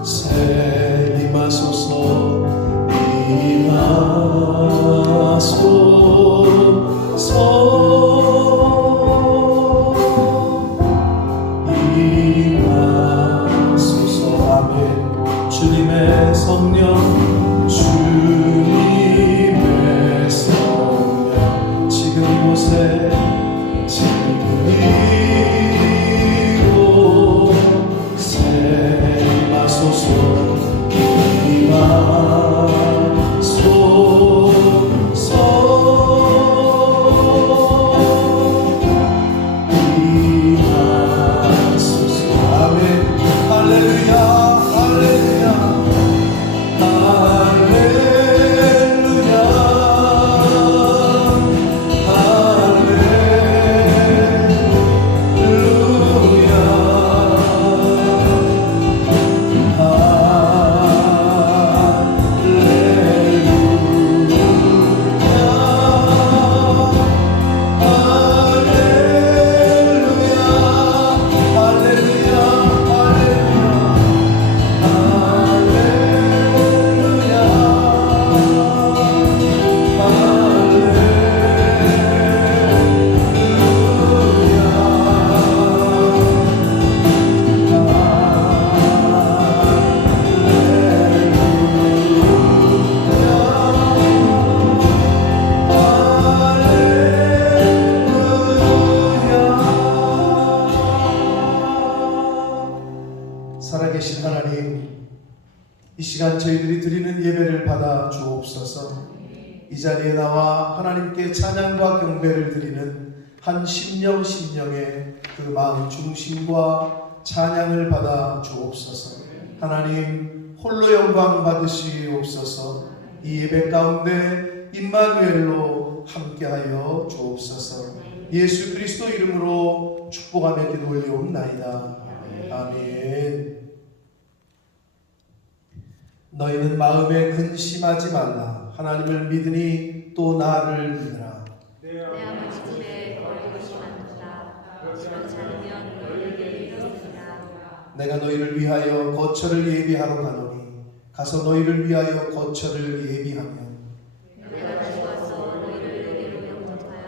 이곳에 임하소서 임하소서 아멘. 주님의 성령 주님의 성령 지금 이곳에 임하소서 아멘. 할렐루야 할렐루야 살아계신 하나님, 이 시간 저희들이 드리는 예배를 받아 주옵소서. 이 자리에 나와 하나님께 찬양과 경배를 드리는 한 심령의 그 마음 중심과 찬양을 받아 주옵소서. 하나님 홀로 영광 받으시옵소서. 이 예배 가운데 임마누엘로 함께하여 주옵소서. 예수 그리스도 이름으로 축복하며 기도 올리옵나이다. 아멘. 너희는 마음에 근심하지 말라. 하나님을 믿으니 또 나를 믿으라. 내 아버지 집에 거할 것이 많도다. 그렇지 않으면 너희에게 이르리라. 내가 너희를 위하여 거처를 예비하러 가노니 가서 너희를 위하여 거처를 예비하면 내가 다시 와서 너희를 내게로 영접하여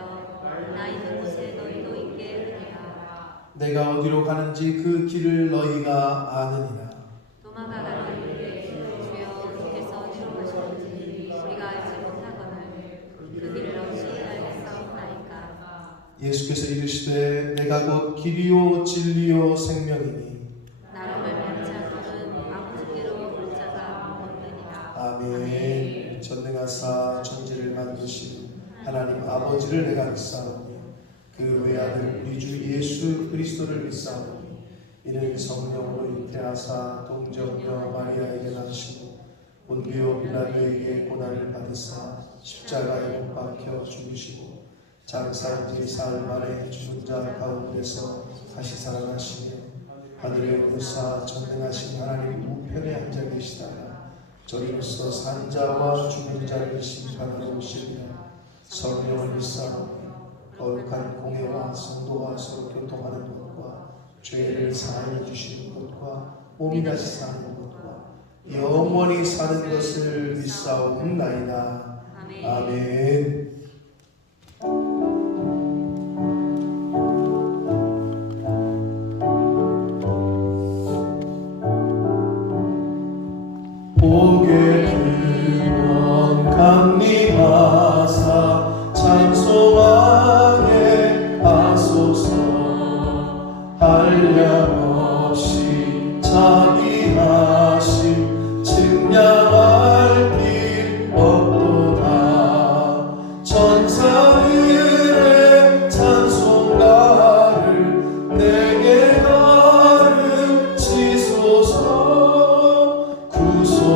나 있는 곳에 너희도 있게 하리라. 내가 어디로 가는지 그 길을 너희가 아느니라. 도마가 가로이르되 주여 주께서 어디로 가시는지 우리가 알지 못하거늘 그 길을 어찌 알겠사옵나이까. 예수께서 이르시되 내가 곧 길이요 진리요 생명이니 나로 말미암지 않고는 아버지께로 올 자가 없느니라. 아멘. 전능하사 천지를 만드신 하나님 아버지를 내가 믿사오니 그 외아들 우리 주 예수 그리스도를 믿사오니 이는 성령으로 잉태하사 동정녀 마리아에게 나시고 본디오 빌라도에게 고난을 받으사 십자가에 못 박혀 죽으시고 장사한 지 사흘 만에 죽은 자 가운데서 다시 살아나시며 하늘에 오르사 전능하신 하나님 우편에 앉아 계시다가 저리로서 산 자와 죽은 자를 심판하러 오시리라. 성령을 믿사오니 거룩한 공회와 성도와 서로 교통하는 것과 죄를 사하여 주시는 것과 몸이 다시 사는 것과 영원히 사는 것을 믿사옵나이다. 아멘. 복의 근원 강림하사 찬송하게 하소서. 한량없이 자비하심 측량할 길 없도다. 천사들의 찬송가를 내게 가르치소서. 구속하신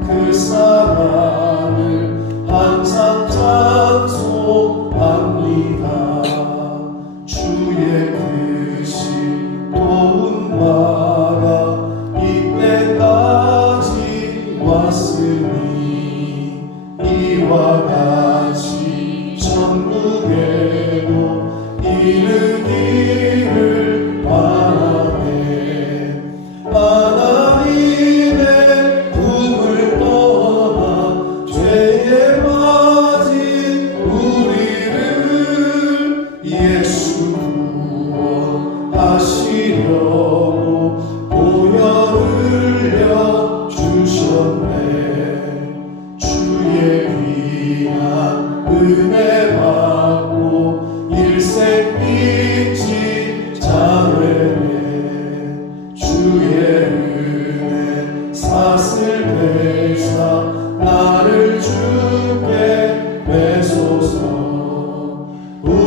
그 사랑을 항상 찬송합니다. 주의 크신 도움마다 이때까지 왔으니 이와 같이 천국에도 이르기를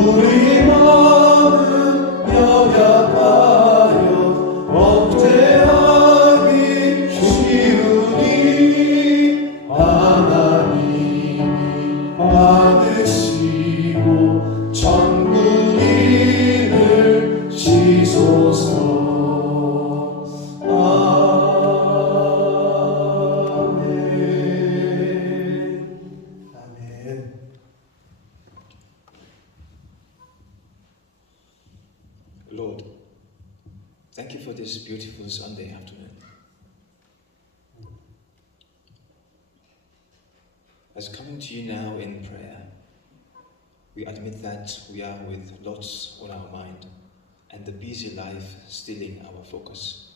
우리 마음은 연약하여 억제하기 쉬우니 하나님이 받으시고 천국인을 지소서. Lord, thank you for this beautiful Sunday afternoon. As coming to you now in prayer, we admit that we are with lots on our mind and the busy life stealing our focus.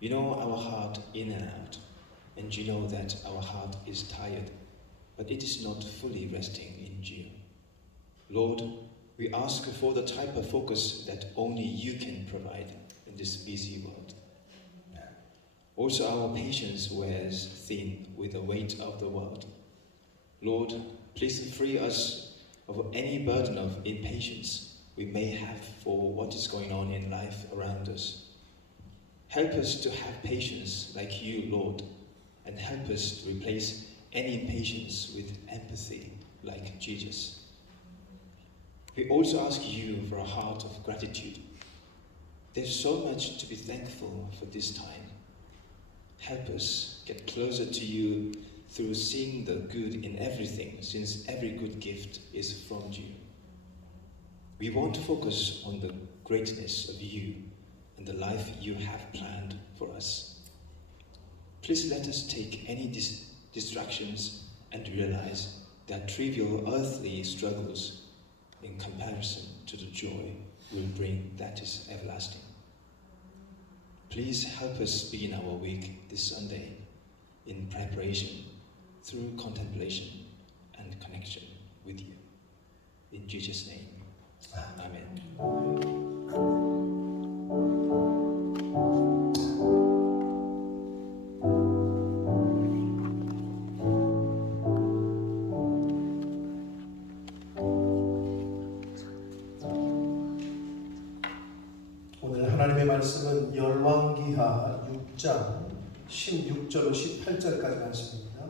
You know our heart in and out, and you know that our heart is tired, but it is not fully resting in you. Lord, we ask for the type of focus that only you can provide in this busy world. Also, our patience wears thin with the weight of the world. Lord, please free us of any burden of impatience we may have for what is going on in life around us. Help us to have patience like you, Lord, and help us to replace any impatience with empathy like Jesus. We also ask you for a heart of gratitude. There's so much to be thankful for this time. Help us get closer to you through seeing the good in everything, since every good gift is from you. We want to focus on the greatness of you and the life you have planned for us. Please let us take any distractions and realize that trivial earthly struggles in comparison to the joy will bring that is everlasting. Please help us begin our week this Sunday in preparation through contemplation and connection with you. In Jesus' name, Amen. 오늘 하나님의 말씀은 열왕기하 6장 16절로 18절까지 말씀입니다.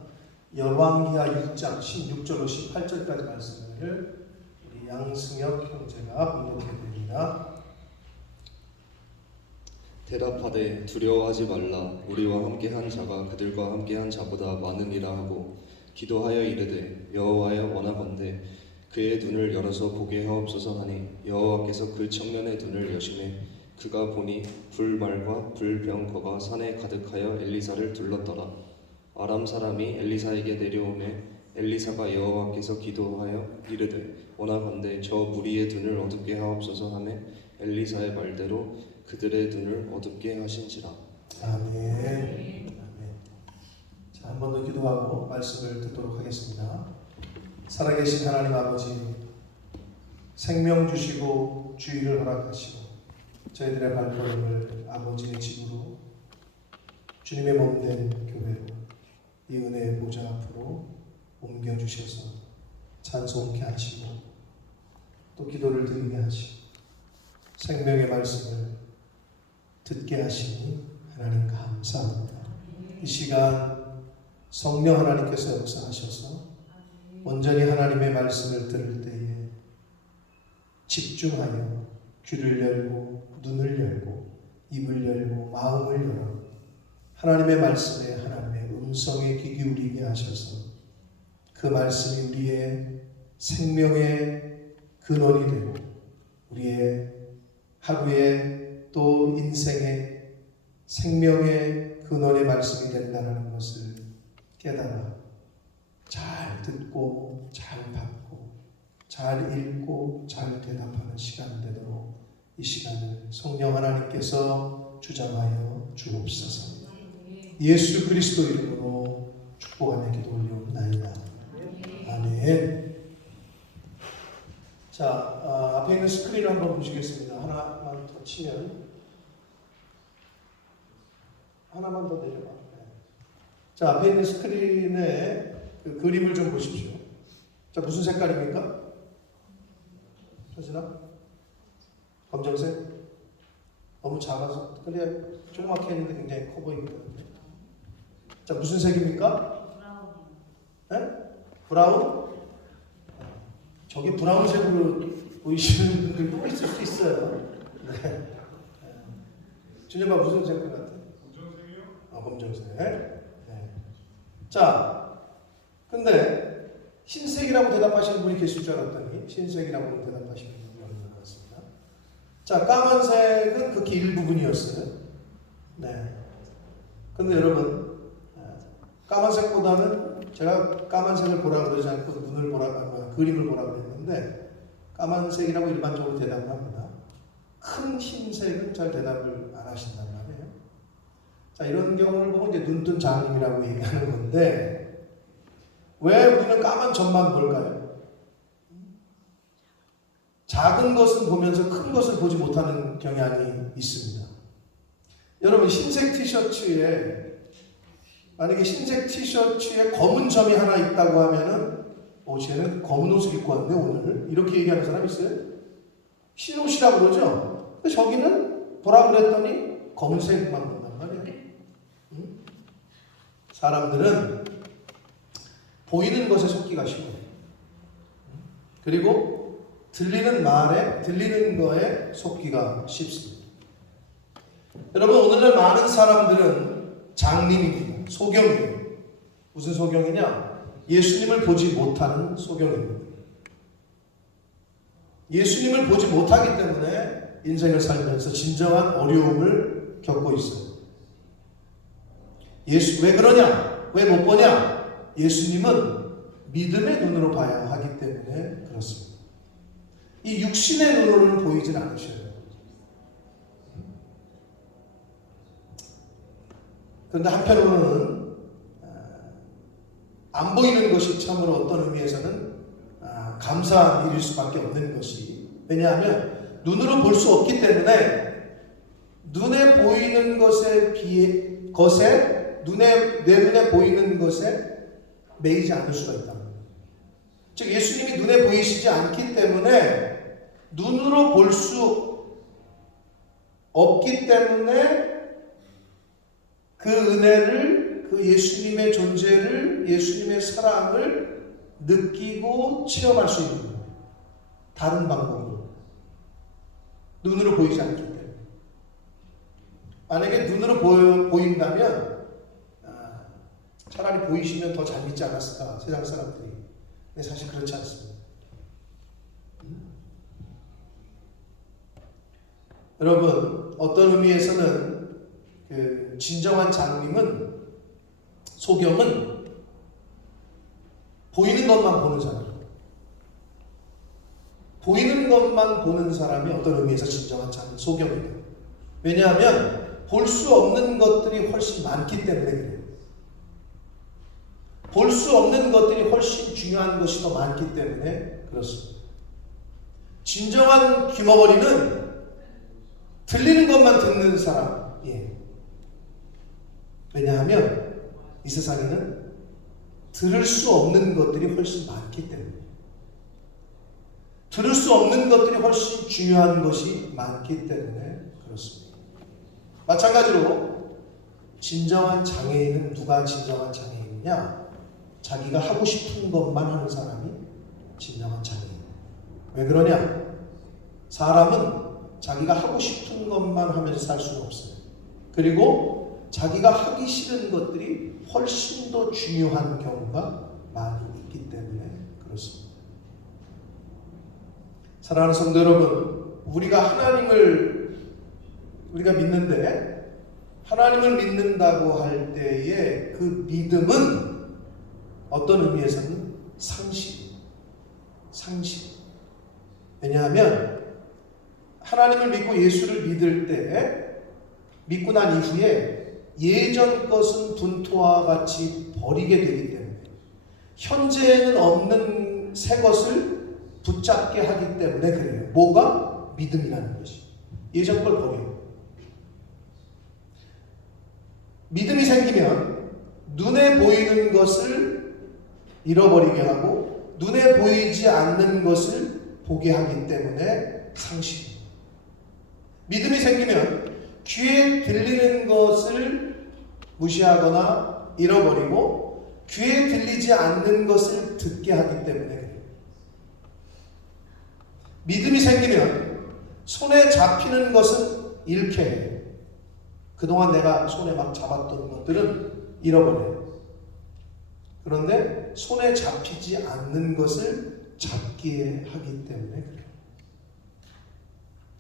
열왕기하 6장 16절로 18절까지 말씀을 우리 양승혁 형제가 봉독해 드립니다. 대답하되 두려워하지 말라. 우리와 함께한 자가 그들과 함께한 자보다 많으니라 하고 기도하여 이르되 여호와여 원하건대 그의 눈을 열어서 보게 하옵소서 하니 여호와께서 그 청년의 눈을 여시매 그가 보니 불말과 불병거가 산에 가득하여 엘리사를 둘렀더라. 아람 사람이 엘리사에게 내려오매 엘리사가 여호와께서 기도하여 이르되 원하건대 저 무리의 눈을 어둡게 하옵소서 하매 엘리사의 말대로 그들의 눈을 어둡게 하신지라. 아멘. 아멘. 자, 한 번 더 기도하고 말씀을 듣도록 하겠습니다. 살아계신 하나님 아버지, 생명 주시고 주의를 허락하시고 저희들의 발걸음을 아버지의 집으로 주님의 몸된 교회로 이 은혜의 보좌 앞으로 옮겨주셔서 찬송케 하시고 또 기도를 드리게 하시고 생명의 말씀을 듣게 하시니 하나님 감사합니다. 이 시간 성령 하나님께서 역사하셔서 온전히 하나님의 말씀을 들을 때에 집중하여 귀를 열고 눈을 열고 입을 열고 마음을 열어 하나님의 말씀에 하나님의 음성에 귀 기울이게 하셔서 그 말씀이 우리의 생명의 근원이 되고 우리의 하루의 또 인생의 생명의 근원의 말씀이 된다는 것을 깨달아 잘 듣고 잘 받고 잘 읽고 잘 대답하는 시간 되도록 이 시간을 성령 하나님께서 주장하여 주옵소서. 예수 그리스도 이름으로 축복하며 기도 올리옵나이다. 아멘. 자, 앞에 있는 스크린을 한번 보시겠습니다. 하나만 더 치면 하나만 더 내려봐. 자, 앞에 있는 스크린에 그 그림을 좀 보십시오. 자, 무슨 색깔입니까? 서진아? 검정색? 너무 작아서 근데 조그맣게 했는데 굉장히 커 보입니다. 자, 무슨 색입니까? 네? 브라운? 저게 브라운색으로 보이시는 분들도 있을 수 있어요. 네. 준영아 무슨 색깔 같아? 검정색이요? 검정색. 네. 자, 근데 흰색이라고 대답하시는 분이 계실 줄 알았더니 흰색이라고 대답하시는 분이 없는 것 같습니다. 자, 까만색은 극히 일부분이었어요. 네. 근데 여러분, 까만색보다는 제가 까만색을 보라 그러지 않고 눈을 보라, 그림을 보라 그랬는데 까만색이라고 일반적으로 대답을 합니다. 큰 흰색은 잘 대답을 안 하신단 말이에요. 자, 이런 경우를 보면 이제 눈뜬 장님이라고 얘기하는 건데 왜 우리는 까만 점만 볼까요? 작은 것은 보면서 큰 것을 보지 못하는 경향이 있습니다. 여러분, 흰색 티셔츠에 만약에 흰색 티셔츠에 검은 점이 하나 있다고 하면은 쟤는 검은 옷을 입고 왔네 오늘 이렇게 얘기하는 사람 있어요? 흰 옷이라고 그러죠? 근데 저기는 보라 그랬더니 검은색만 본단 말이에요. 사람들은 보이는 것에 속기가 쉬워요. 그리고 들리는 말에, 들리는 거에 속기가 쉽습니다. 여러분, 오늘날 많은 사람들은 장님입니다. 소경이에요. 무슨 소경이냐? 예수님을 보지 못하는 소경입니다. 예수님을 보지 못하기 때문에 인생을 살면서 진정한 어려움을 겪고 있어요. 왜 그러냐? 왜 못 보냐? 예수님은 믿음의 눈으로 봐야 하기 때문에 그렇습니다. 이 육신의 눈으로는 보이질 않으셔요. 그런데 한편으로는 안 보이는 것이 참으로 어떤 의미에서는 감사한 일일 수밖에 없는 것이, 왜냐하면 눈으로 볼 수 없기 때문에 눈에 보이는 것에 비해 내 눈에 보이는 것에 매이지 않을 수가 있다. 즉 예수님이 눈에 보이시지 않기 때문에 눈으로 볼 수 없기 때문에 그 은혜를, 그 예수님의 존재를, 예수님의 사랑을 느끼고 체험할 수 있는 거예요. 다른 방법으로. 눈으로 보이지 않기 때문에. 만약에 눈으로 보인다면 차라리 보이시면 더 잘 믿지 않았을까, 세상 사람들이. 근데 사실 그렇지 않습니다. 여러분, 어떤 의미에서는 그 진정한 장님은, 소경은 보이는 것만 보는 사람, 보이는 것만 보는 사람이 어떤 의미에서 진정한 장님, 소경입니다. 왜냐하면 볼 수 없는 것들이 훨씬 많기 때문에 그래요. 볼 수 없는 것들이 훨씬 중요한 것이 더 많기 때문에 그렇습니다. 진정한 귀머거리는 들리는 것만 듣는 사람이에요. 왜냐하면 이 세상에는 들을 수 없는 것들이 훨씬 많기 때문에, 들을 수 없는 것들이 훨씬 중요한 것이 많기 때문에 그렇습니다. 마찬가지로 진정한 장애인은 누가 진정한 장애인이냐? 자기가 하고 싶은 것만 하는 사람이 진정한 장애인. 왜 그러냐? 사람은 자기가 하고 싶은 것만 하면서 살 수는 없어요. 그리고 자기가 하기 싫은 것들이 훨씬 더 중요한 경우가 많이 있기 때문에 그렇습니다. 사랑하는 성도 여러분, 우리가 믿는데, 하나님을 믿는다고 할 때의 그 믿음은 어떤 의미에서는 상식. 왜냐하면 하나님을 믿고 예수를 믿을 때, 믿고 난 이후에 예전 것은 분토와 같이 버리게 되기 때문에, 현재에는 없는 새 것을 붙잡게 하기 때문에 그래요. 뭐가? 믿음이라는 것이. 예전 걸 버려요. 믿음이 생기면 눈에 보이는 것을 잃어버리게 하고, 눈에 보이지 않는 것을 보게 하기 때문에 상실입니다. 믿음이 생기면 귀에 들리는 것을 무시하거나 잃어버리고 귀에 들리지 않는 것을 듣게 하기 때문에 그래요. 믿음이 생기면 손에 잡히는 것은 잃게 해요. 그동안 내가 손에 막 잡았던 것들은 잃어버려요. 그런데 손에 잡히지 않는 것을 잡게 하기 때문에 그래요.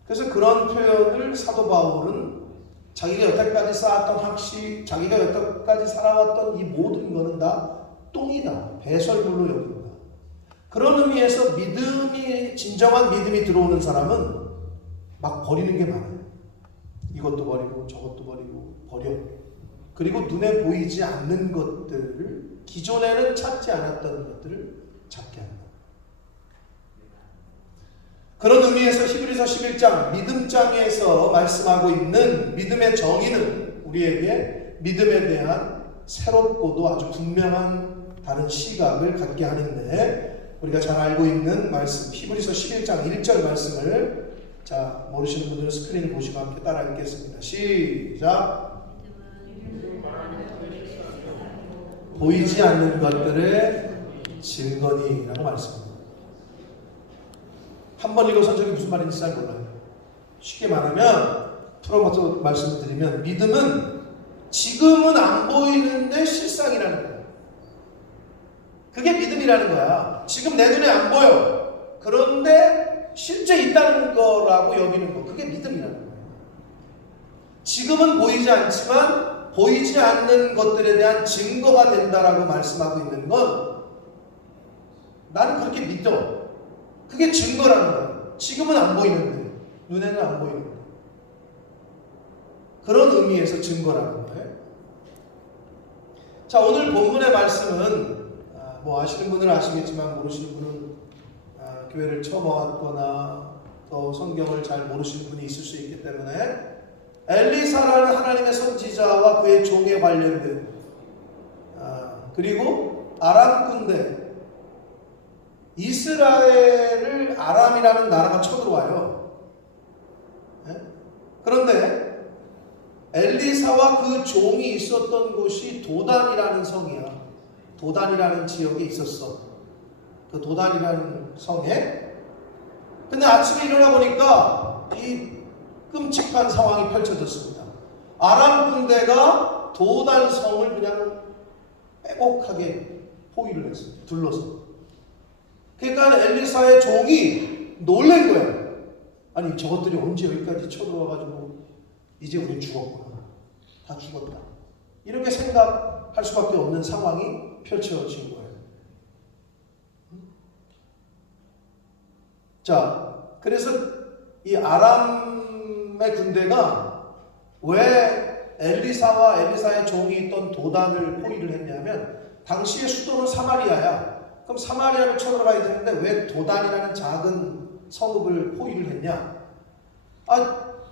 그래서 그런 표현을 사도 바울은 자기가 여태까지 쌓았던 학식, 자기가 여태까지 살아왔던 이 모든 것은 다 똥이다, 배설물로 여긴다. 그런 의미에서 진정한 믿음이 들어오는 사람은 막 버리는 게 많아요. 이것도 버리고 저것도 버려. 그리고 눈에 보이지 않는 것들을, 기존에는 찾지 않았던 것들을 찾게 한다. 그런 의미에서 히브리서 11장 믿음장에서 말씀하고 있는 믿음의 정의는 우리에게 믿음에 대한 새롭고도 아주 분명한 다른 시각을 갖게 하는데, 우리가 잘 알고 있는 말씀 히브리서 11장 1절 말씀을 모르시는 분들은 스크린을 보시고 함께 따라 읽겠습니다. 시작. 보이지 않는 것들의 증거니라고 말씀합니다. 한 번 읽어서 저게 무슨 말인지 잘 몰라요. 쉽게 말하면, 풀어서 말씀을 드리면, 믿음은 지금은 안 보이는데 실상이라는 거예요. 그게 믿음이라는 거야. 지금 내 눈에 안 보여. 그런데 실제 있다는 거라고 여기는 거. 그게 믿음이라는 거예요. 지금은 보이지 않지만 보이지 않는 것들에 대한 증거가 된다라고 말씀하고 있는 건 나는 그렇게 믿어. 그게 증거라는 거예요. 지금은 안 보이는데, 눈에는 안 보이는데. 그런 의미에서 증거라는 거예요. 자, 오늘 본문의 말씀은 아시는 분은 아시겠지만 모르시는 분은 교회를 처음 왔거나 또 성경을 잘 모르시는 분이 있을 수 있기 때문에 엘리사라는 하나님의 선지자와 그의 종에 관련된 그리고 아람 군대, 이스라엘을 아람이라는 나라가 쳐들어와요. 그런데 엘리사와 그 종이 있었던 곳이 도단이라는 성이야. 도단이라는 지역에 있었어. 그 도단이라는 성에. 근데 아침에 일어나 보니까 이 끔찍한 상황이 펼쳐졌습니다. 아람 군대가 도단 성을 그냥 빼곡하게 포위를 했습니다. 둘러서. 그러니까 엘리사의 종이 놀란 거예요. 아니, 저것들이 언제 여기까지 쳐들어와가지고 이제 우리 죽었구나. 다 죽었다. 이렇게 생각할 수밖에 없는 상황이 펼쳐진 거예요. 자, 그래서 이 아람의 군대가 왜 엘리사와 엘리사의 종이 있던 도단을 포위를 했냐면, 당시의 수도는 사마리아야. 그럼 사마리아를 쳐들어가야 되는데 왜 도단이라는 작은 성읍을 포위를 했냐?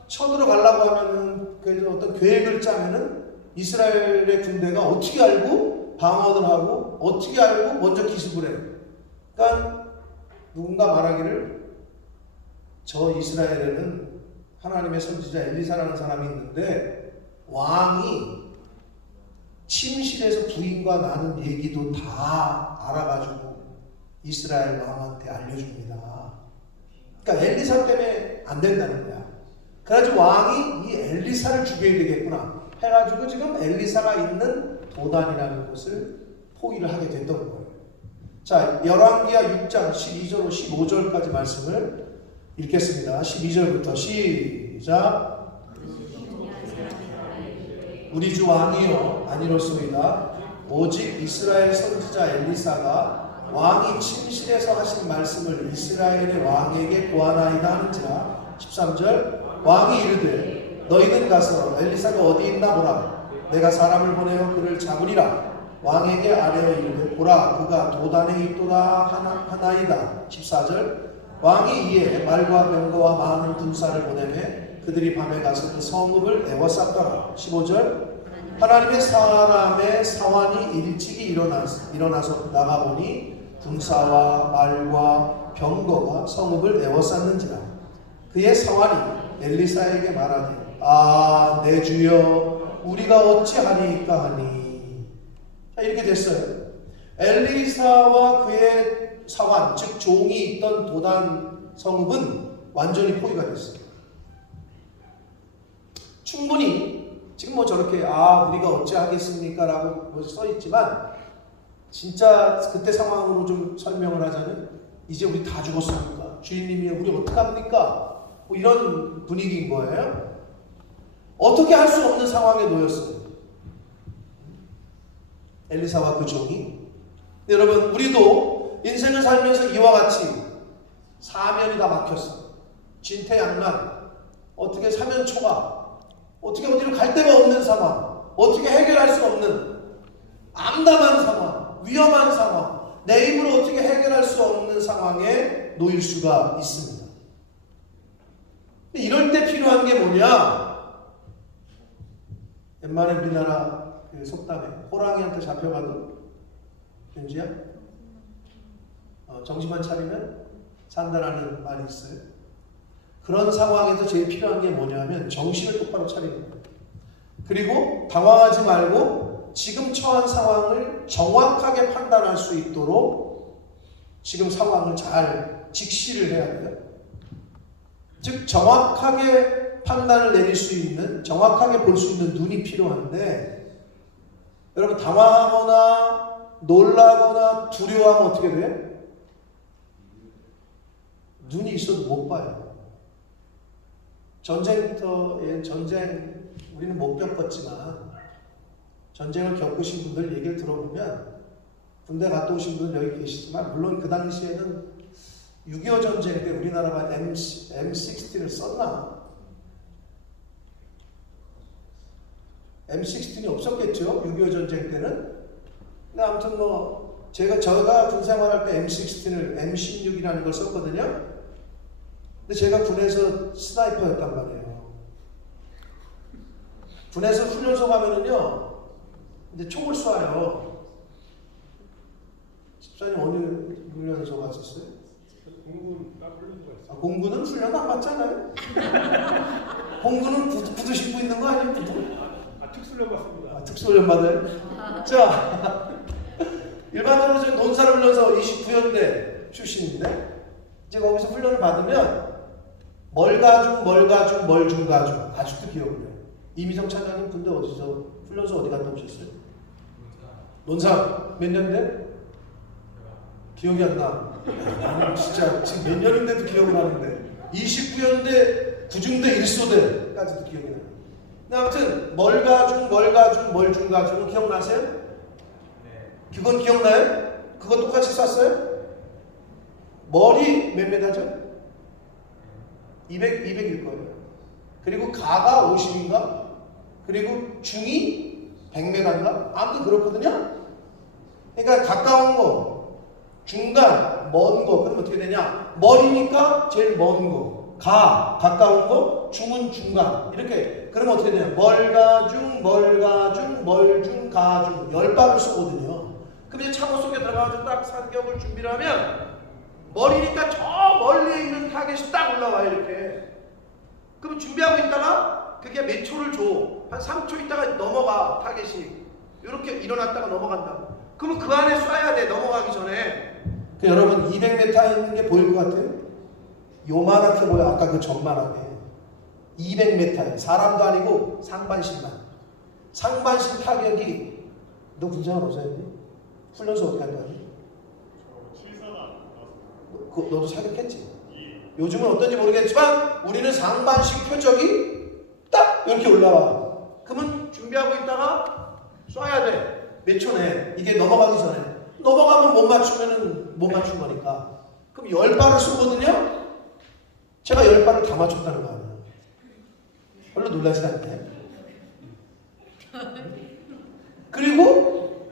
쳐들어가려고 하면은 그래서 어떤 계획을 짜면은 이스라엘의 군대가 어떻게 알고 방어를 하고 어떻게 알고 먼저 기습을 해. 그러니까 누군가 말하기를 저 이스라엘에는 하나님의 선지자 엘리사라는 사람이 있는데 왕이 침실에서 부인과 나눈 얘기도 다 알아가지고 이스라엘 왕한테 알려줍니다. 그러니까 엘리사 때문에 안 된다는 거야. 그래가지고 왕이 이 엘리사를 죽여야 되겠구나 해가지고 지금 엘리사가 있는 도단이라는 곳을 포위를 하게 됐던 거예요. 자, 열왕기하 6장 12절 15절까지 말씀을 읽겠습니다. 12절부터 시작. 우리 주 왕이여 아니로소이다. 오직 이스라엘 선지자 엘리사가 왕이 침실에서 하신 말씀을 이스라엘의 왕에게 고하나이다 하는지라. 13절. 왕이 이르되 너희는 가서 엘리사가 어디 있나 보라. 내가 사람을 보내어 그를 잡으리라. 왕에게 아뢰어 이르되 보라 그가 도단에 있도다 하나이다. 14절. 왕이 이에 말과 병거와 많은 군사를 보내매 그들이 밤에 가서 그 성읍을 에워쌌더라. 15절. 하나님의 사람의 사환이 일찍이 일어나서 나가보니 군사와 말과 병거가 성읍을 에워쌌는지라. 그의 사환이 엘리사에게 말하되 아 내 주여 우리가 어찌하리이까 하니. 자, 이렇게 됐어요. 엘리사와 그의 사환 즉 종이 있던 도단 성읍은 완전히 포위가 됐어요. 충분히 지금 뭐 저렇게 우리가 어찌하겠습니까 라고 써있지만 진짜 그때 상황으로 좀 설명을 하자면 이제 우리 다 죽었습니까? 주인님이 우리 어떡합니까? 뭐 이런 분위기인 거예요. 어떻게 할 수 없는 상황에 놓였어요. 엘리사와 그 종이. 여러분 우리도 인생을 살면서 이와 같이 사면이 다 막혔어. 진퇴양난, 어떻게 사면초가, 어떻게 어디로 갈 데가 없는 상황, 어떻게 해결할 수 없는 암담한 상황, 위험한 상황, 내 힘으로 어떻게 해결할 수 없는 상황에 놓일 수가 있습니다. 이럴 때 필요한 게 뭐냐? 옛말에 우리나라 그 속담에 호랑이한테 잡혀가도 윤지야? 정신만 차리면 산다라는 말이 있어요. 그런 상황에서 제일 필요한 게 뭐냐면 정신을 똑바로 차리는 거예요. 그리고 당황하지 말고 지금 처한 상황을 정확하게 판단할 수 있도록 지금 상황을 잘 직시를 해야 돼요. 즉 정확하게 판단을 내릴 수 있는, 정확하게 볼 수 있는 눈이 필요한데 여러분 당황하거나 놀라거나 두려워하면 어떻게 돼요? 눈이 있어도 못 봐요. 전쟁터에 우리는 못 겪었지만 전쟁을 겪으신 분들 얘기를 들어보면 군대 갔다 오신 분들 여기 계시지만 물론 그 당시에는 6.25 전쟁 때 우리나라가 M16을 썼나? M16이 없었겠죠? 6.25 전쟁 때는. 근데 아무튼 뭐 저가 군 생활할 때 M16을 M16이라는 걸 썼거든요. 근데 제가 군에서 스나이퍼였단 말이에요. 군에서 훈련소 가면은요, 이제 총을 쏴요. 집사님 어느 훈련소 갔었어요? 공군 딱 훈련소가 있어요. 공군은 훈련 안 받잖아요. 공군은 구두 신고 있는 거 아니에요? 구두? 특수훈련 받습니다. 특수훈련 받아요? 자, 일반적으로 논사훈련소 29연대 출신인데 이제 거기서 훈련을 받으면 멀중가중 아직도 기억을 해요. 이미정 차장님 군대 어디서 훈련소 어디 갔다 오셨어요? 논산 몇 년대? 기억이 안 나. 나는 진짜 지금 몇 년인데도 기억을 하는데 29연대 9중대 1소대까지도 기억이 나요. 근데 아무튼 멀중가중은 기억나세요? 네. 그건 기억나요? 그거 똑같이 쐈어요? 머리 몇 메다죠? 200일 거예요. 그리고 가가 50인가? 그리고 중이 100m인가? 아무튼 그렇거든요. 그러니까 가까운 거, 중간, 먼 거, 그럼 어떻게 되냐? 머리니까 제일 먼 거, 가까운 거, 중은 중간. 이렇게 그러면 어떻게 되냐? 멀중, 가중 10발을 쏘거든요. 그럼 이제 차고 속에 들어가서 딱 사격을 준비를 하면 머리니까 저 멀리에 있는 타겟이 딱 올라와요. 이렇게. 그럼 준비하고 있다가 그게 몇 초를 줘. 한 3초 있다가 넘어가 타겟이. 이렇게 일어났다가 넘어간다. 그러면 그 안에 쏴야 돼. 넘어가기 전에. 여러분 200m 있는 게 보일 것 같아요? 요만하게 보여. 아까 그 전만하게. 200m에 사람도 아니고 상반신만. 상반신 타격이 너 군생활 어디서 했니? 훈련소 어디 갔다 왔니? 너도 사격했지? 요즘은 어떤지 모르겠지만 우리는 상반신 표적이 딱 이렇게 올라와. 그러면 준비하고 있다가 쏴야 돼. 몇 초네. 이게 넘어가기 전에. 넘어가면 못 맞추면은 못 맞춘 거니까. 그럼 10발을 쏘거든요. 제가 10발을 다 맞췄다는 거 아니에요. 별로 놀라지 않네. 그리고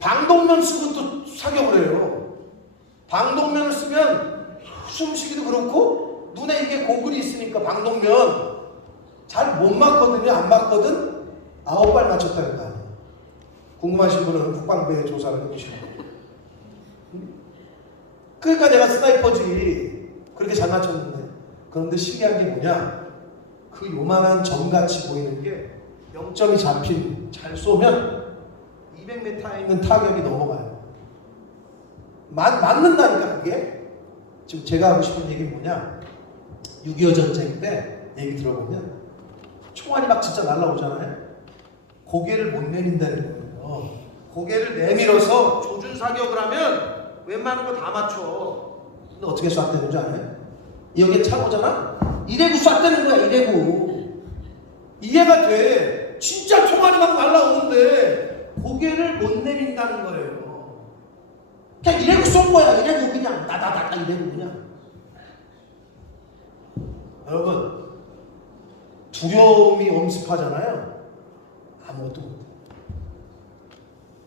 방독면 쓰고 또 사격을 해요. 방독면을 쓰면 숨쉬기도 그렇고 눈에 이게 고글이 있으니까 방독면 잘 못 맞거든요. 안 맞거든. 9발 맞췄다는 거 아니에요. 궁금하신 분은 국방부에 조사를 해보시면 그러니까 내가 스나이퍼지 그렇게 잘 맞췄는데. 그런데 신기한 게 뭐냐, 그 요만한 점같이 보이는 게 0점이 잡힌, 잘 쏘면 200m에 있는 타격이 넘어가요. 맞는다니까. 그게 지금 제가 하고 싶은 얘기는 뭐냐, 6.25 전쟁 때 얘기 들어보면 총알이 막 진짜 날라오잖아요. 고개를 못 내민다는 거예요. 고개를 내밀어서 조준 사격을 하면 웬만한 거 다 맞춰. 근데 어떻게 쐈다는 줄 알아요? 여기에 차 오잖아? 이래고 쐈다는 거야. 이래고. 이해가 돼. 진짜 총알이 막 날라오는데 고개를 못 내민다는 거예요. 그냥 이래고 쏜 거야. 이래고 그냥 나다다다 이래고 그냥. 여러분, 두려움이 엄습하잖아요. 아무것도 못해.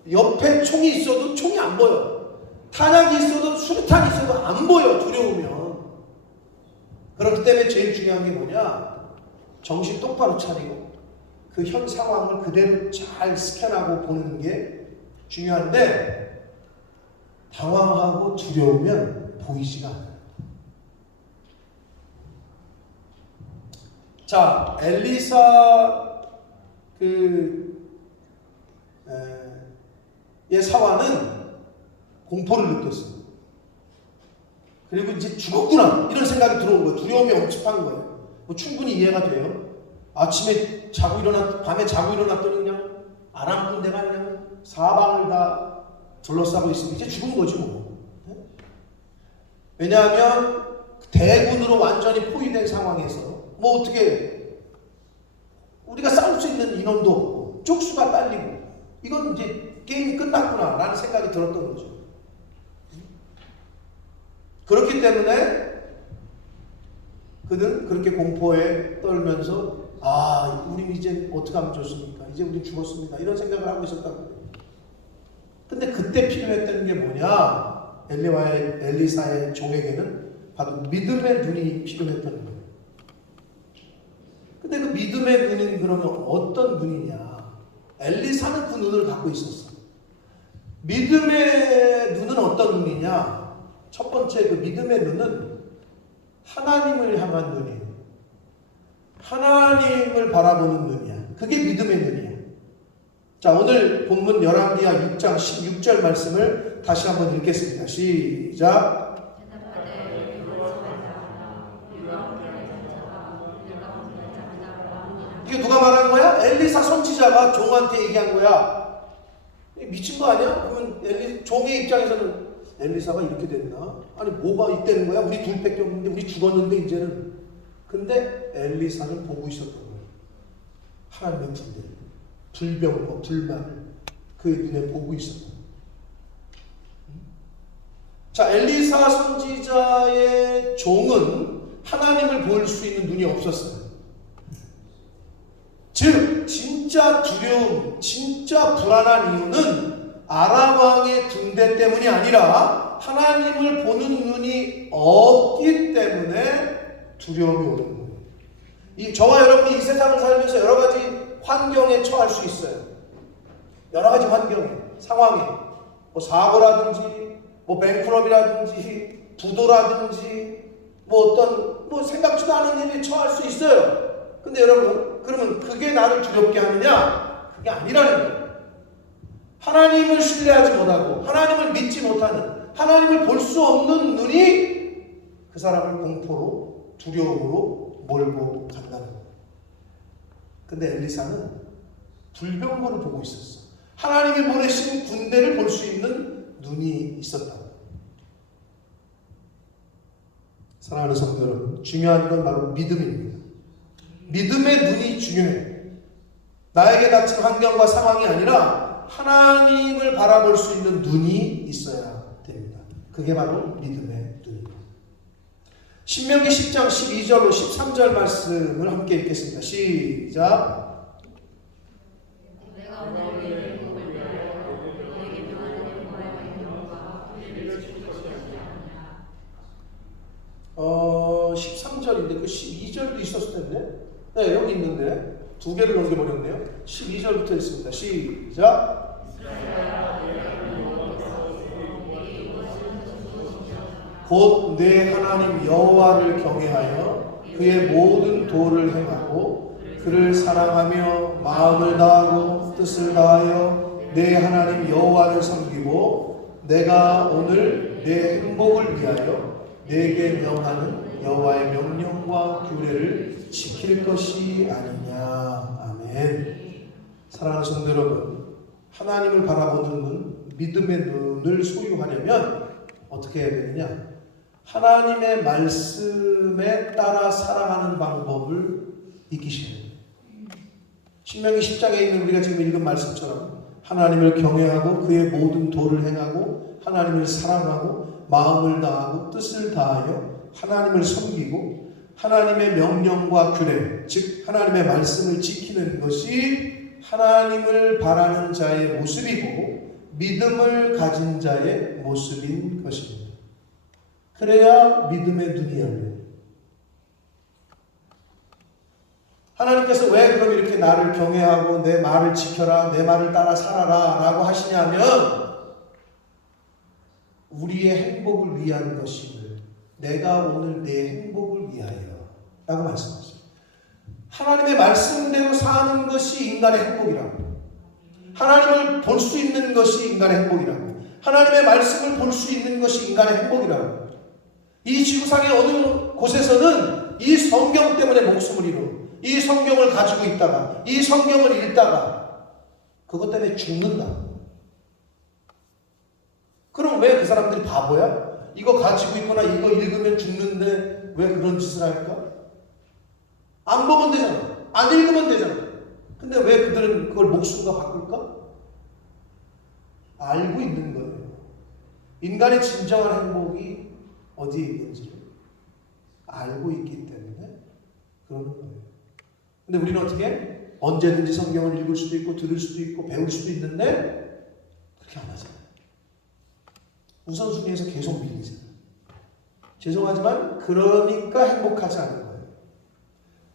옆에 총이 있어도 총이 안 보여. 탄약이 있어도 수류탄이 있어도 안 보여. 두려우면. 그렇기 때문에 제일 중요한 게 뭐냐, 정신 똑바로 차리고 그 현 상황을 그대로 잘 스캔하고 보는 게 중요한데, 당황하고 두려우면 보이지가 않아요. 자, 엘리사 의 사화는 공포를 느꼈어요. 그리고 이제 죽었구나 이런 생각이 들어온 거예요. 두려움이 엄습한 거예요. 뭐 충분히 이해가 돼요. 아침에 밤에 자고 일어났더니 그냥 아람 군대가 그냥 사방을 다 둘러싸고 있으면 이제 죽은 거지 뭐. 왜냐하면 대군으로 완전히 포위된 상황에서 뭐 어떻게 우리가 싸울 수 있는 인원도 없고 쪽수가 딸리고, 이건 이제 게임이 끝났구나 라는 생각이 들었던 거죠. 그렇기 때문에 그는 그렇게 공포에 떨면서 우린 이제 어떻게 하면 좋습니까? 이제 우린 죽었습니다. 이런 생각을 하고 있었다고 해요. 근데 그때 필요했던 게 뭐냐? 엘리사의 종에게는 바로 믿음의 눈이 필요했던 거예요. 근데 그 믿음의 눈은 그러면 어떤 눈이냐? 엘리사는 그 눈을 갖고 있었어. 믿음의 눈은 어떤 눈이냐? 첫 번째 그 믿음의 눈은 하나님을 향한 눈이에요. 하나님을 바라보는 눈이야. 그게 믿음의 눈이야. 자, 오늘 본문 열왕기하 6장 16절 말씀을 다시 한번 읽겠습니다. 시작. 이게 누가 말한 거야? 엘리사 선지자가 종한테 얘기한 거야. 미친 거 아니야? 그러면 종의 입장에서는 엘리사가 이렇게 됐나? 아니 뭐가 있다는 거야? 우리 둘밖에 없는데, 우리 죽었는데 이제는. 근데 엘리사는 보고 있었던 거예요. 하나님의 군대, 불병과 불만을 그 눈에 보고 있었던 거예요. 자, 엘리사 선지자의 종은 하나님을 볼 수 있는 눈이 없었어요. 즉 진짜 두려움, 진짜 불안한 이유는 아람 왕의 군대 때문이 아니라 하나님을 보는 눈이 없기 때문에 두려움이 오는 거예요. 저와 여러분이 이 세상을 살면서 여러 가지 환경에 처할 수 있어요. 여러 가지 환경에, 상황에, 뭐 사고라든지, 뭐 뱅크럽이라든지, 부도라든지, 뭐 어떤 뭐 생각지도 않은 일에 처할 수 있어요. 근데 여러분, 그러면 그게 나를 두렵게 하느냐? 그게 아니라는 거예요. 하나님을 신뢰하지 못하고 하나님을 믿지 못하는, 하나님을 볼 수 없는 눈이 그 사람을 공포로, 두려움으로 몰고 간다는 거예요. 근데 엘리사는 불병거를 보고 있었어. 하나님이 보내신 군대를 볼 수 있는 눈이 있었다. 사랑하는 성도 여러분, 중요한 건 바로 믿음입니다. 믿음의 눈이 중요해요. 나에게 닥친 환경과 상황이 아니라 하나님을 바라볼 수 있는 눈이 있어야 됩니다. 그게 바로 믿음의 눈입니다. 신명기 10장 12절로 13절 말씀을 함께 읽겠습니다. 시작. 내가 너희를 복을 위하여 너에게 명하는 여호와의 명령과 우리를 지킬 것이 아니냐. 13절인데 그 12절도 있었을 텐데. 네, 여기 있는데 두 개를 넘겨버렸네요. 12절부터 있습니다. 시작. 곧 내 하나님 여호와를 경외하여 그의 모든 도를 행하고 그를 사랑하며 마음을 다하고 뜻을 다하여 내 하나님 여호와를 섬기고 내가 오늘 내 행복을 위하여 내게 명하는 여호와의 명령과 규례를 지킬 것이 아니냐. 아멘. 사랑하는 성도 여러분, 하나님을 바라보는 눈, 믿음의 눈을 소유하려면 어떻게 해야 되느냐? 하나님의 말씀에 따라 살아가는 방법을 익히셔야 돼요. 신명기 10장에 있는 우리가 지금 읽은 말씀처럼 하나님을 경외하고 그의 모든 도를 행하고 하나님을 사랑하고 마음을 다하고 뜻을 다하여 하나님을 섬기고 하나님의 명령과 규례, 즉 하나님의 말씀을 지키는 것이 하나님을 바라는 자의 모습이고 믿음을 가진 자의 모습인 것입니다. 그래야 믿음의 눈이 열려요. 하나님께서 왜 그럼 이렇게 나를 경외하고 내 말을 지켜라, 내 말을 따라 살아라 라고 하시냐면 우리의 행복을 위한 것임을, 내가 오늘 내 행복을 위하여 라고 말씀하셨어요. 하나님의 말씀대로 사는 것이 인간의 행복이라고, 하나님을 볼 수 있는 것이 인간의 행복이라고, 하나님의 말씀을 볼 수 있는 것이 인간의 행복이라고. 이 지구상의 어느 곳에서는 이 성경 때문에 목숨을 잃어, 이 성경을 가지고 있다가 이 성경을 읽다가 그것 때문에 죽는다. 그럼 왜 그 사람들이 바보야? 이거 가지고 있거나 이거 읽으면 죽는데 왜 그런 짓을 할까? 안 보면 되잖아. 안 읽으면 되잖아. 근데 왜 그들은 그걸 목숨과 바꿀까? 알고 있는 거예요. 인간의 진정한 행복이 어디에 있는지를 알고 있기 때문에 그러는 거예요. 근데 우리는 어떻게 해? 언제든지 성경을 읽을 수도 있고 들을 수도 있고 배울 수도 있는데 그렇게 안 하잖아요. 우선순위에서 계속 밀리잖아요. 죄송하지만 그러니까 행복하지 않은 거예요.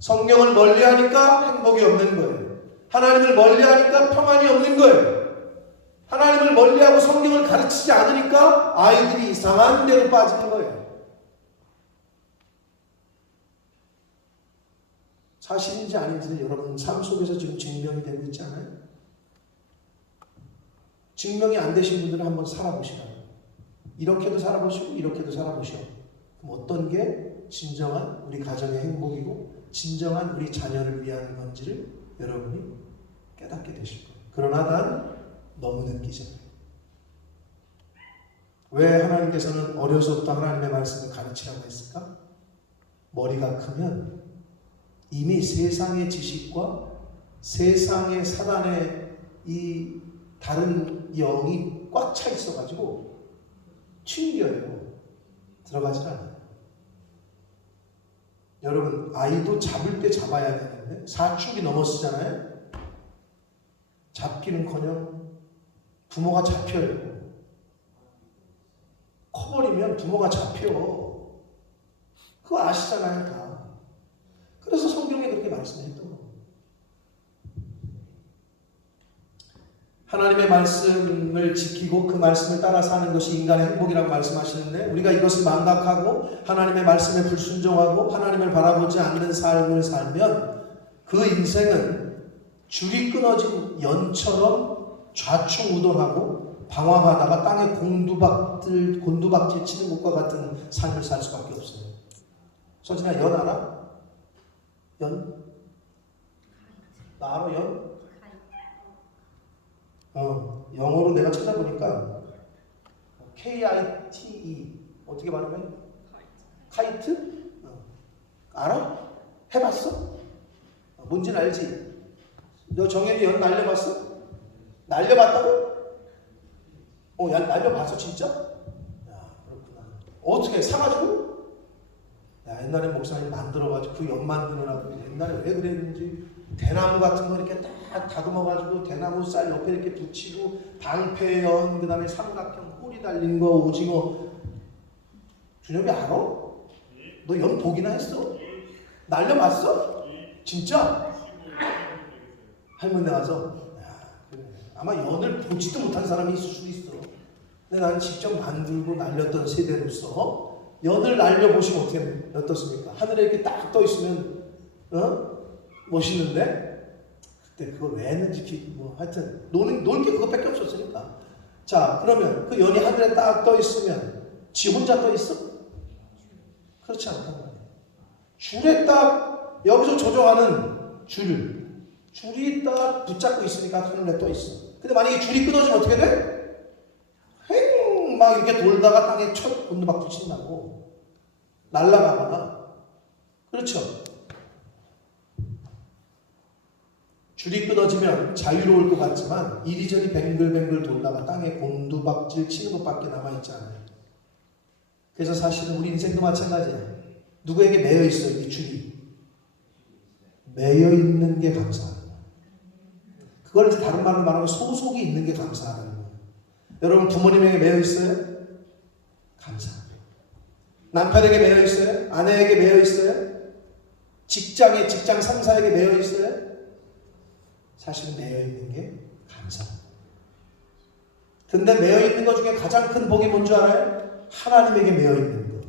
성경을 멀리하니까 행복이 없는 거예요. 하나님을 멀리하니까 평안이 없는 거예요. 하나님을 멀리하고 성경을 가르치지 않으니까 아이들이 이상한 데로 빠지는 거예요. 사실인지 아닌지는 여러분 삶 속에서 지금 증명이 되고 있지 않아요? 증명이 안 되신 분들은 한번 살아보시라고요. 이렇게도 살아보시고 이렇게도 살아보시오. 그럼 어떤 게 진정한 우리 가정의 행복이고 진정한 우리 자녀를 위한 건지를 여러분이 깨닫게 되실 거예요. 그러나 난 너무 늦기잖아요. 왜 하나님께서는 어려서부터 하나님의 말씀을 가르치라고 했을까? 머리가 크면 이미 세상의 지식과 세상의 사단의 이 다른 영이 꽉 차 있어가지고 튕겨요. 들어가질 않아요. 여러분 아이도 잡을 때 잡아야 되는데 사춘기 넘었잖아요. 잡기는커녕 부모가 잡혀요. 커버리면 부모가 잡혀. 그거 아시잖아요 다. 그래서 성경에 그렇게 말씀했던 거예요. 하나님의 말씀을 지키고 그 말씀을 따라 사는 것이 인간의 행복이라고 말씀하시는데 우리가 이것을 망각하고 하나님의 말씀에 불순종하고 하나님을 바라보지 않는 삶을 살면 그 인생은 줄이 끊어진 연처럼 좌충우돌하고 방황하다가 땅에 곤두박질 치는 것과 같은 삶을 살 수밖에 없어요. 서진아 연 알아? 연? 나 알아 연? 영어로 내가 찾아보니까 K-I-T-E 어떻게 발음해? 카이트? 알아? 해봤어? 뭔지는 알지? 너 정현이 연 날려봤어? 날려봤다고? 날려봤어 진짜? 야 그렇구나. 어떻게 사가지고? 야 옛날에 목사님 만들어가지고 그 연 만드느라고 옛날에 왜 그랬는지 대나무 같은 거 이렇게 딱 다듬어가지고 대나무 쌀 옆에 이렇게 붙이고 방패연 그 다음에 삼각형 꼬리 달린 거 오징어. 준엽이 알아? 너 연 보기나 했어? 날려봤어? 진짜? 할머니 나와서 그래. 아마 연을 보지도 못한 사람이 있을 수도 있어. 근데 나는 직접 만들고 날렸던 세대로서 연을 날려보시면 어떻습니까? 하늘에 이렇게 딱 떠 있으면 멋있는데 그때 그걸 왜 했는지 뭐 하여튼 놀 게 그것밖에 없었으니까. 자, 그러면 그 연이 하늘에 딱 떠 있으면 지 혼자 떠 있어? 그렇지 않단 말이에요. 줄에 딱 여기서 조종하는 줄이 딱 붙잡고 있으니까 하늘에 떠 있어. 근데 만약에 줄이 끊어지면 어떻게 돼? 막 이렇게 돌다가 땅에 첫 곤두박질 친다고 날아가거나. 그렇죠? 줄이 끊어지면 자유로울 것 같지만 이리저리 뱅글뱅글 돌다가 땅에 곤두박질 치는 것밖에 남아있지 않아요. 그래서 사실은 우리 인생도 마찬가지야. 누구에게 매여 있어요? 이 줄이 매여 있는 게 감사하다. 그걸 이제 다른 말로 말하면 소속이 있는 게 감사하다는 거예요. 여러분 부모님에게 매여 있어요? 감사합니다. 남편에게 매여 있어요? 아내에게 매여 있어요? 직장 상사에게 매여 있어요? 사실 매여 있는 게 감사합니다. 근데 매여 있는 것 중에 가장 큰 복이 뭔지 알아요? 하나님에게 매여 있는 것.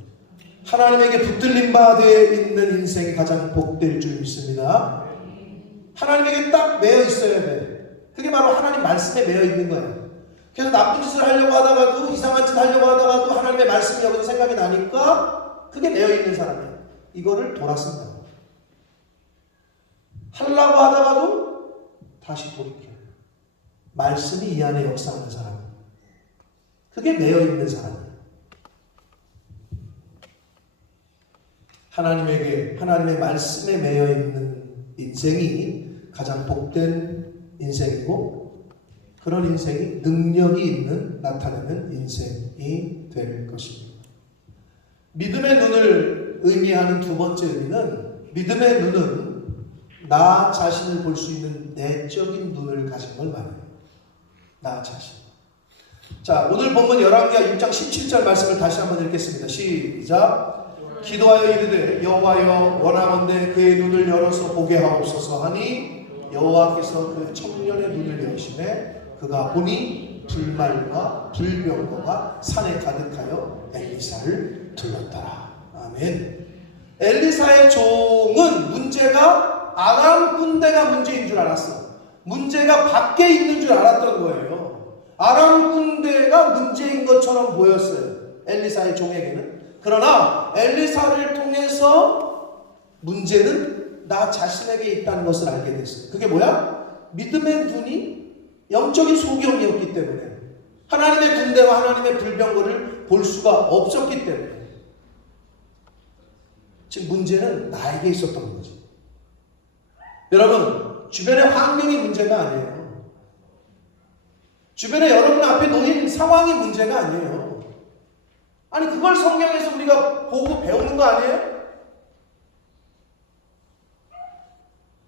하나님에게 붙들림 바 되어 있는 인생이 가장 복될 줄 믿습니다. 하나님에게 딱 매여 있어야 돼. 그게 바로 하나님 말씀에 매여 있는 거예요. 그래서 나쁜 짓을 하려고 하다가도 이상한 짓 하려고 하다가도 하나님의 말씀이 여기서 생각이 나니까 그게 매여 있는 사람이에요. 이거를 돌아쓴다. 하려고 하다가도 다시 돌이켜. 말씀이 이 안에 역사하는 사람. 그게 매여 있는 사람이에요. 하나님의 말씀에 매여 있는 인생이 가장 복된 인생이고, 그런 인생이 능력이 있는 나타내는 인생이 될 것입니다. 믿음의 눈을 의미하는 두 번째 의미는, 믿음의 눈은 나 자신을 볼 수 있는 내적인 눈을 가진 걸 말해요. 나 자신. 자, 오늘 본문 열왕기하 6장 17절 말씀을 다시 한번 읽겠습니다. 시작. 기도하여 이르되 여호와여 원하건대 그의 눈을 열어서 보게 하옵소서 하니 여호와께서 그 청년의 눈을 여시매 그가 보니 불말과 불병거가 산에 가득하여 엘리사를 둘렀더라. 아멘. 엘리사의 종은 문제가 아람 군대가 문제인 줄 알았어. 문제가 밖에 있는 줄 알았던 거예요. 아람 군대가 문제인 것처럼 보였어요. 엘리사의 종에게는. 그러나 엘리사를 통해서 문제는 나 자신에게 있다는 것을 알게 됐어요. 그게 뭐야? 믿음의 눈이 영적인 소경이었기 때문에, 하나님의 군대와 하나님의 불병거를 볼 수가 없었기 때문에, 지금 문제는 나에게 있었던 거지. 여러분, 주변의 환경이 문제가 아니에요. 주변에 여러분 앞에 놓인 상황이 문제가 아니에요. 아니, 그걸 성경에서 우리가 보고 배우는 거 아니에요?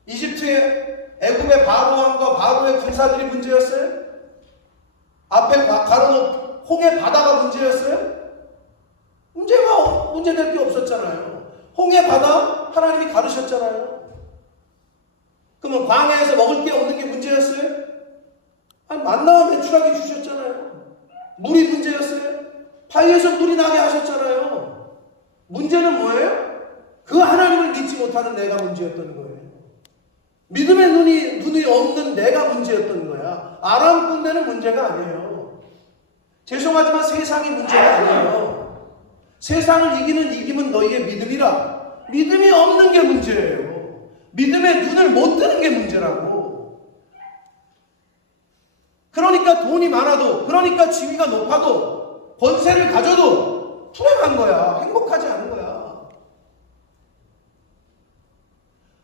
이집트의 애굽의 바로왕과 바로의 군사들이 문제였어요? 앞에 가로놓은 홍해 바다가 문제였어요? 문제될 게 없었잖아요. 홍해 바다 하나님이 가르셨잖아요. 그러면 광야에서 먹을 게 없는 게 문제였어요? 아니, 만나와 메추라기 주셨잖아요. 물이 문제였어요? 바위에서 물이 나게 하셨잖아요. 문제는 뭐예요? 그 하나님을 믿지 못하는 내가 문제였던 거예요. 믿음의 눈이 없는 내가 문제였던 거야. 아람 군대는 문제가 아니에요. 죄송하지만 세상이 문제가 아니에요. 세상을 이기는 너희의 믿음이라. 믿음이 없는 게 문제예요. 믿음의 눈을 못 뜨는 게 문제라고. 그러니까 돈이 많아도, 그러니까 지위가 높아도, 권세를 가져도 불행한 거야. 행복하지 않은 거야.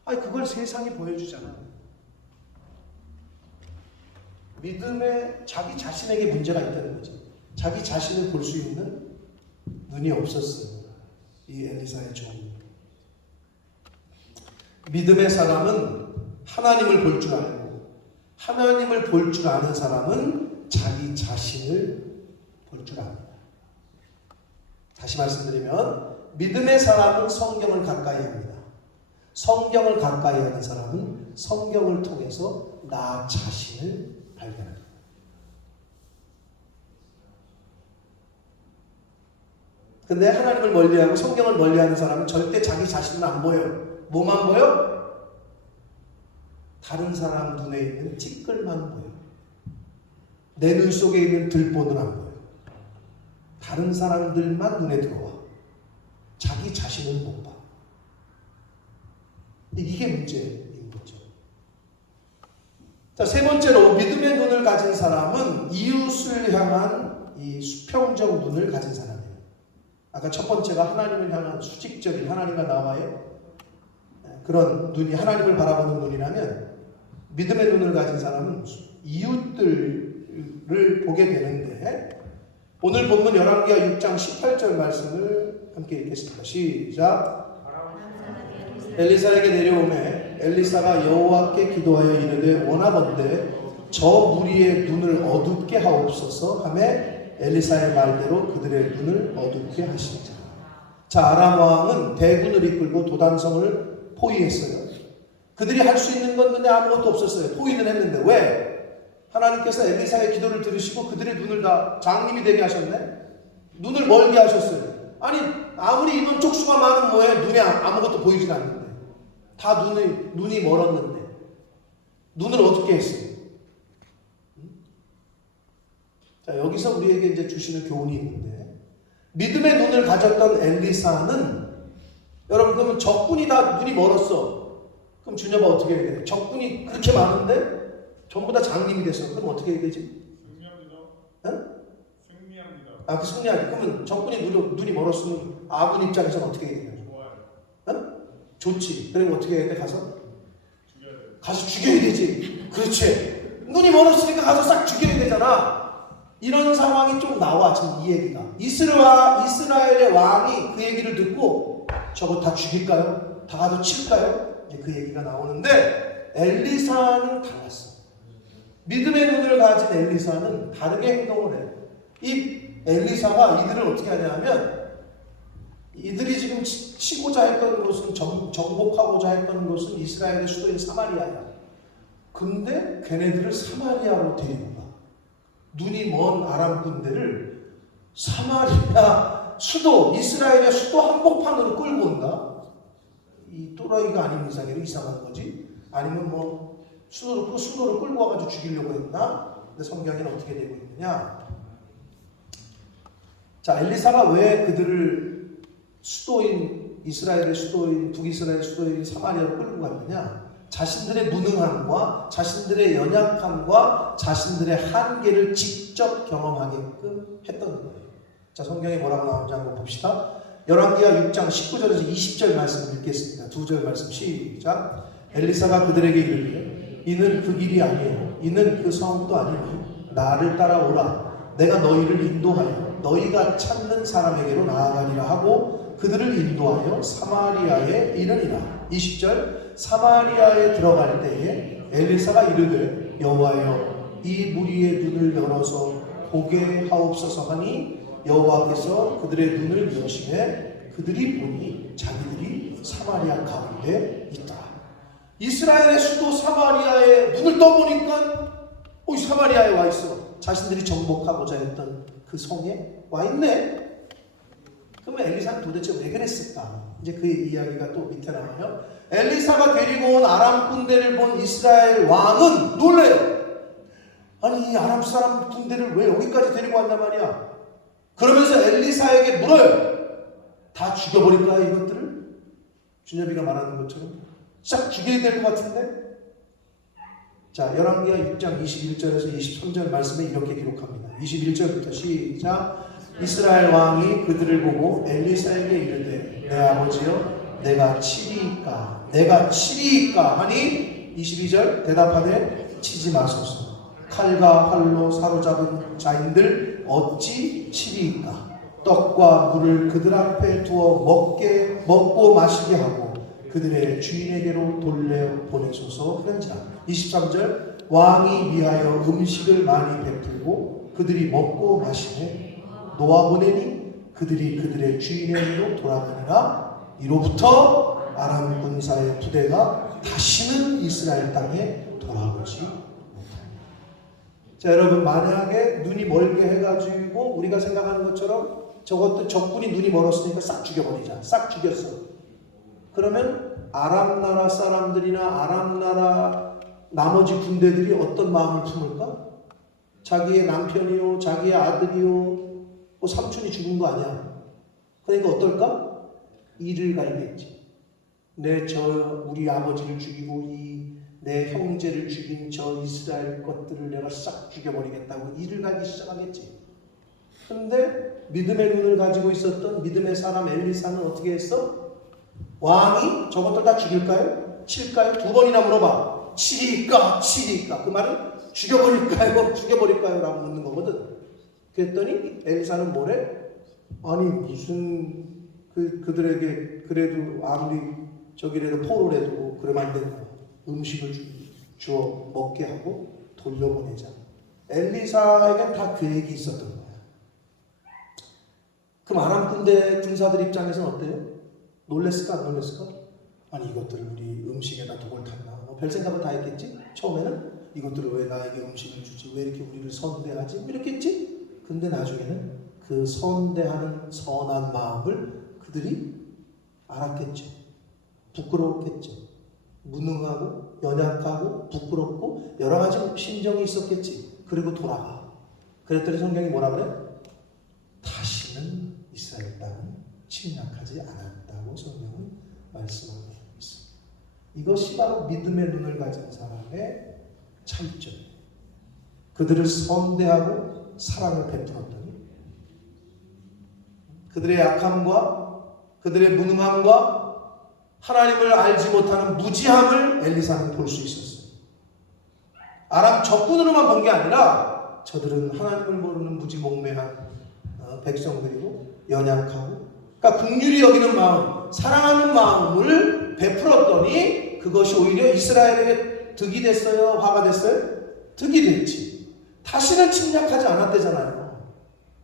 아니, 그걸 세상이 보여주잖아. 믿음에 자기 자신에게 문제가 있다는 거지. 자기 자신을 볼 수 있는 눈이 없었어요. 이 엘리사의 종. 믿음의 사람은 하나님을 볼 줄 알고, 하나님을 볼 줄 아는 사람은 자기 자신을 볼 줄 압니다. 다시 말씀드리면, 믿음의 사람은 성경을 가까이 합니다. 성경을 가까이 하는 사람은 성경을 통해서 나 자신을 발견합니다. 근데 하나님을 멀리하고 성경을 멀리하는 사람은 절대 자기 자신은 안 보여요. 뭐만 보여? 다른 사람 눈에 있는 찌끌만 보여. 내 눈 속에 있는 들보는 안 보여. 다른 사람들만 눈에 들어와. 자기 자신은 못 봐. 이게 문제인 거죠. 자, 세 번째로 믿음의 눈을 가진 사람은 이웃을 향한 이 수평적 눈을 가진 사람이에요. 아까 첫 번째가 하나님을 향한 수직적인 하나님과 나와의 그런 눈이 하나님을 바라보는 눈이라면 믿음의 눈을 가진 사람은 이웃들을 보게 되는데 오늘 본문 열왕기하 6장 18절 말씀을 함께 읽겠습니다. 시작. 엘리사에게 내려오매 엘리사가 여호와께 기도하여 이르되 원하건대 저 무리의 눈을 어둡게 하옵소서 하매 엘리사의 말대로 그들의 눈을 어둡게 하시니라. 자, 아람 왕은 대군을 이끌고 도단성을 포위했어요. 그들이 할 수 있는 건 근데 아무것도 없었어요. 포위는 했는데 왜? 하나님께서 엘리사의 기도를 들으시고 그들의 눈을 다 장님이 되게 하셨네. 눈을 멀게 하셨어요. 아니 아무리 인원 쪽수가 많은 뭐에 눈에 아무것도 보이지 않는데 다 눈이 멀었는데 눈을 어둡게 했어요. 자, 여기서 우리에게 이제 주시는 교훈이 있는데 믿음의 눈을 가졌던 엘리사는 여러분 그러면 적군이 다 눈이 멀었어. 그럼 주녀가 어떻게 해야 돼? 적군이 그렇게 많은데 전부 다 장님이 됐어. 그럼 어떻게 해야 되지? 승리합니다. 응? 승리합니다. 아, 그 승리하지. 그러면 적군이 눈이 멀었으면 아군 입장에서는 어떻게 해야 되냐? 좋아요. 응? 좋지. 그럼 어떻게 해야 돼? 가서? 죽여야 돼요. 가서 죽여야 되지. 그렇지. 눈이 멀었으니까 가서 싹 죽여야 되잖아. 이런 상황이 좀 나와. 지금 이 얘기가. 이스라엘의 왕이 그 얘기를 듣고 저거 다 죽일까요? 다 가서 칠까요? 이제 그 얘기가 나오는데 엘리사는 달랐어. 믿음의 눈을 가진 엘리사는 다르게 행동을 해요. 이 엘리사가 이들을 어떻게 하냐면 이들이 지금 치고자 했던 곳은 정복하고자 했던 곳은 이스라엘의 수도인 사마리아야. 근데 걔네들을 사마리아로 데리고 가. 눈이 먼 아람 군대를 사마리아 수도 이스라엘의 수도 한복판으로 끌고 온다. 이 또라이가 아닌 이상으로 이상한 거지. 아니면 뭐 수도를 끌고 와가지고 죽이려고 했나? 근데 성경에는 어떻게 되고 있느냐? 자, 엘리사가 왜 그들을 이스라엘의 수도인 북이스라엘 수도인 사마리아로 끌고 갔느냐? 자신들의 무능함과 자신들의 연약함과 자신들의 한계를 직접 경험하게끔 했던 거예요. 자, 성경에 뭐라고 나오는지 한번 봅시다. 열왕기하 6장 19절에서 20절 말씀 읽겠습니다. 두 절 말씀 시작. 엘리사가 그들에게 이르되 이는 그 길이 아니요 이는 그 성도 아니니 나를 따라오라. 내가 너희를 인도하여 너희가 찾는 사람에게로 나아가리라 하고 그들을 인도하여 사마리아에 이르니라. 20절. 사마리아에 들어갈 때에 엘리사가 이르되 여호와여 이 무리의 눈을 열어서 보게 하옵소서 하니 여호와께서 그들의 눈을 여시매 그들이 보니 자기들이 사마리아 가운데 있더라. 이스라엘의 수도 사마리아에 눈을 떠보니까 사마리아에 와 있어. 자신들이 정복하고자 했던 그 성에 와 있네. 그러면 엘리사는 도대체 왜 그랬을까? 이제 그 이야기가 또 밑에 나와요. 엘리사가 데리고 온 아람 군대를 본 이스라엘 왕은 놀래요. 아니 이 아람 사람 군대를 왜 여기까지 데리고 왔단 말이야. 그러면서 엘리사에게 물어요. 다 죽여버릴까 이것들을? 준엽이가 말하는 것처럼 싹 죽여야 될 것 같은데? 자, 열왕기하 6장 21절에서 23절 말씀에 이렇게 기록합니다. 21절부터 시작. 이스라엘 왕이 그들을 보고 엘리사에게 이르되 내 아버지여 내가 치리이까 하니 22절 대답하되 치지 마소서. 칼과 활로 사로잡은 자인들 어찌 치리이까? 떡과 물을 그들 앞에 두어 먹고 마시게 하고 그들의 주인에게로 돌려보내소서 하는지라. 23절 왕이 미하여 음식을 많이 베풀고 그들이 먹고 마시매 놓아보내니 그들이 그들의 주인에게로 돌아가니라. 이로부터 아람 군사의 부대가 다시는 이스라엘 땅에 돌아오지 못합니다. 자, 여러분 만약에 눈이 멀게 해가지고 우리가 생각하는 것처럼 저것도 적군이 눈이 멀었으니까 싹 죽여버리자. 싹 죽였어. 그러면 아람 나라 사람들이나 아람 나라 나머지 군대들이 어떤 마음을 품을까? 자기의 남편이요, 자기의 아들이요, 뭐 삼촌이 죽은 거 아니야. 그러니까 어떨까? 이를 갈겠지. 우리 아버지를 죽이고 내 형제를 죽인 저 이스라엘 것들을 내가 싹 죽여버리겠다고 이를 갈기 시작하겠지. 근데 믿음의 눈을 가지고 있었던 믿음의 사람 엘리사는 어떻게 했어? 왕이 저것들 다 죽일까요? 칠까요? 2번이나 물어봐. 치리까? 그 말은 죽여버릴까요? 라고 묻는 거거든. 그랬더니 엘리사는 뭐래? 아니 무슨 그들에게 그래도 아무리 저기라도 포로를 해도 그러면 안 된다. 음식을 주어 먹게 하고 돌려보내자. 엘리사에겐 다 계획이 있었던 거야. 그럼 아람 군사들 입장에서는 어때요? 놀랬을까 안 놀랬을까? 아니 이것들을 우리 음식에다 독을 탔나? 별 생각을 다 했겠지? 처음에는 이것들을 왜 나에게 음식을 주지? 왜 이렇게 우리를 선대하지? 이렇게 했지? 근데 나중에는 그 선대하는 선한 마음을 그들이 알았겠죠. 부끄러웠겠죠. 무능하고 연약하고 부끄럽고 여러 가지 심정이 있었겠지. 그리고 돌아가. 그랬더니 성경이 뭐라 그래? 다시는 이스라엘 땅은 침략하지 않았다고 성경은 말씀하고 있습니다. 이것이 바로 믿음의 눈을 가진 사람의 차이점이에요. 그들을 선대하고 사랑을 베풀었더니 그들의 약함과 그들의 무능함과 하나님을 알지 못하는 무지함을 엘리사는 볼 수 있었어요. 아람 적군으로만 본 게 아니라 저들은 하나님을 모르는 무지몽매한 백성들이고 연약하고 그러니까 긍휼히 여기는 마음, 사랑하는 마음을 베풀었더니 그것이 오히려 이스라엘에게 득이 됐어요? 화가 됐어요? 득이 됐지. 다시는 침략하지 않았대잖아요.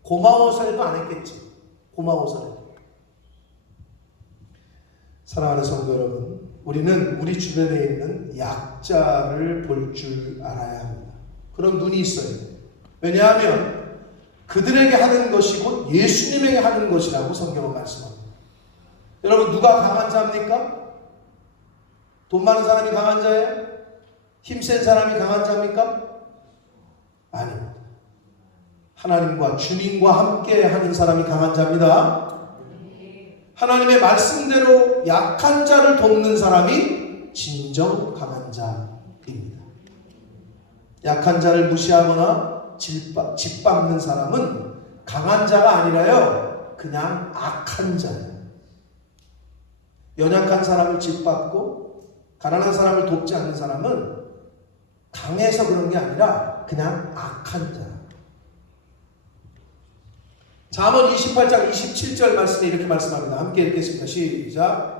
고마워서라도 안 했겠지. 고마워서라도. 사랑하는 성도 여러분, 우리는 우리 주변에 있는 약자를 볼 줄 알아야 합니다. 그런 눈이 있어야 돼요. 왜냐하면 그들에게 하는 것이 곧 예수님에게 하는 것이라고 성경은 말씀합니다. 여러분 누가 강한 자입니까? 돈 많은 사람이 강한 자예요? 힘센 사람이 강한 자입니까? 아닙니다. 하나님과 주님과 함께 하는 사람이 강한 자입니다. 하나님의 말씀대로 약한 자를 돕는 사람이 진정 강한 자입니다. 약한 자를 무시하거나 짓밟는 사람은 강한 자가 아니라요, 그냥 악한 자예요. 연약한 사람을 짓밟고 가난한 사람을 돕지 않는 사람은 강해서 그런 게 아니라 그냥 악한 자. 잠언 28장 27절 말씀에 이렇게 말씀합니다. 함께 읽겠습니다. 시작.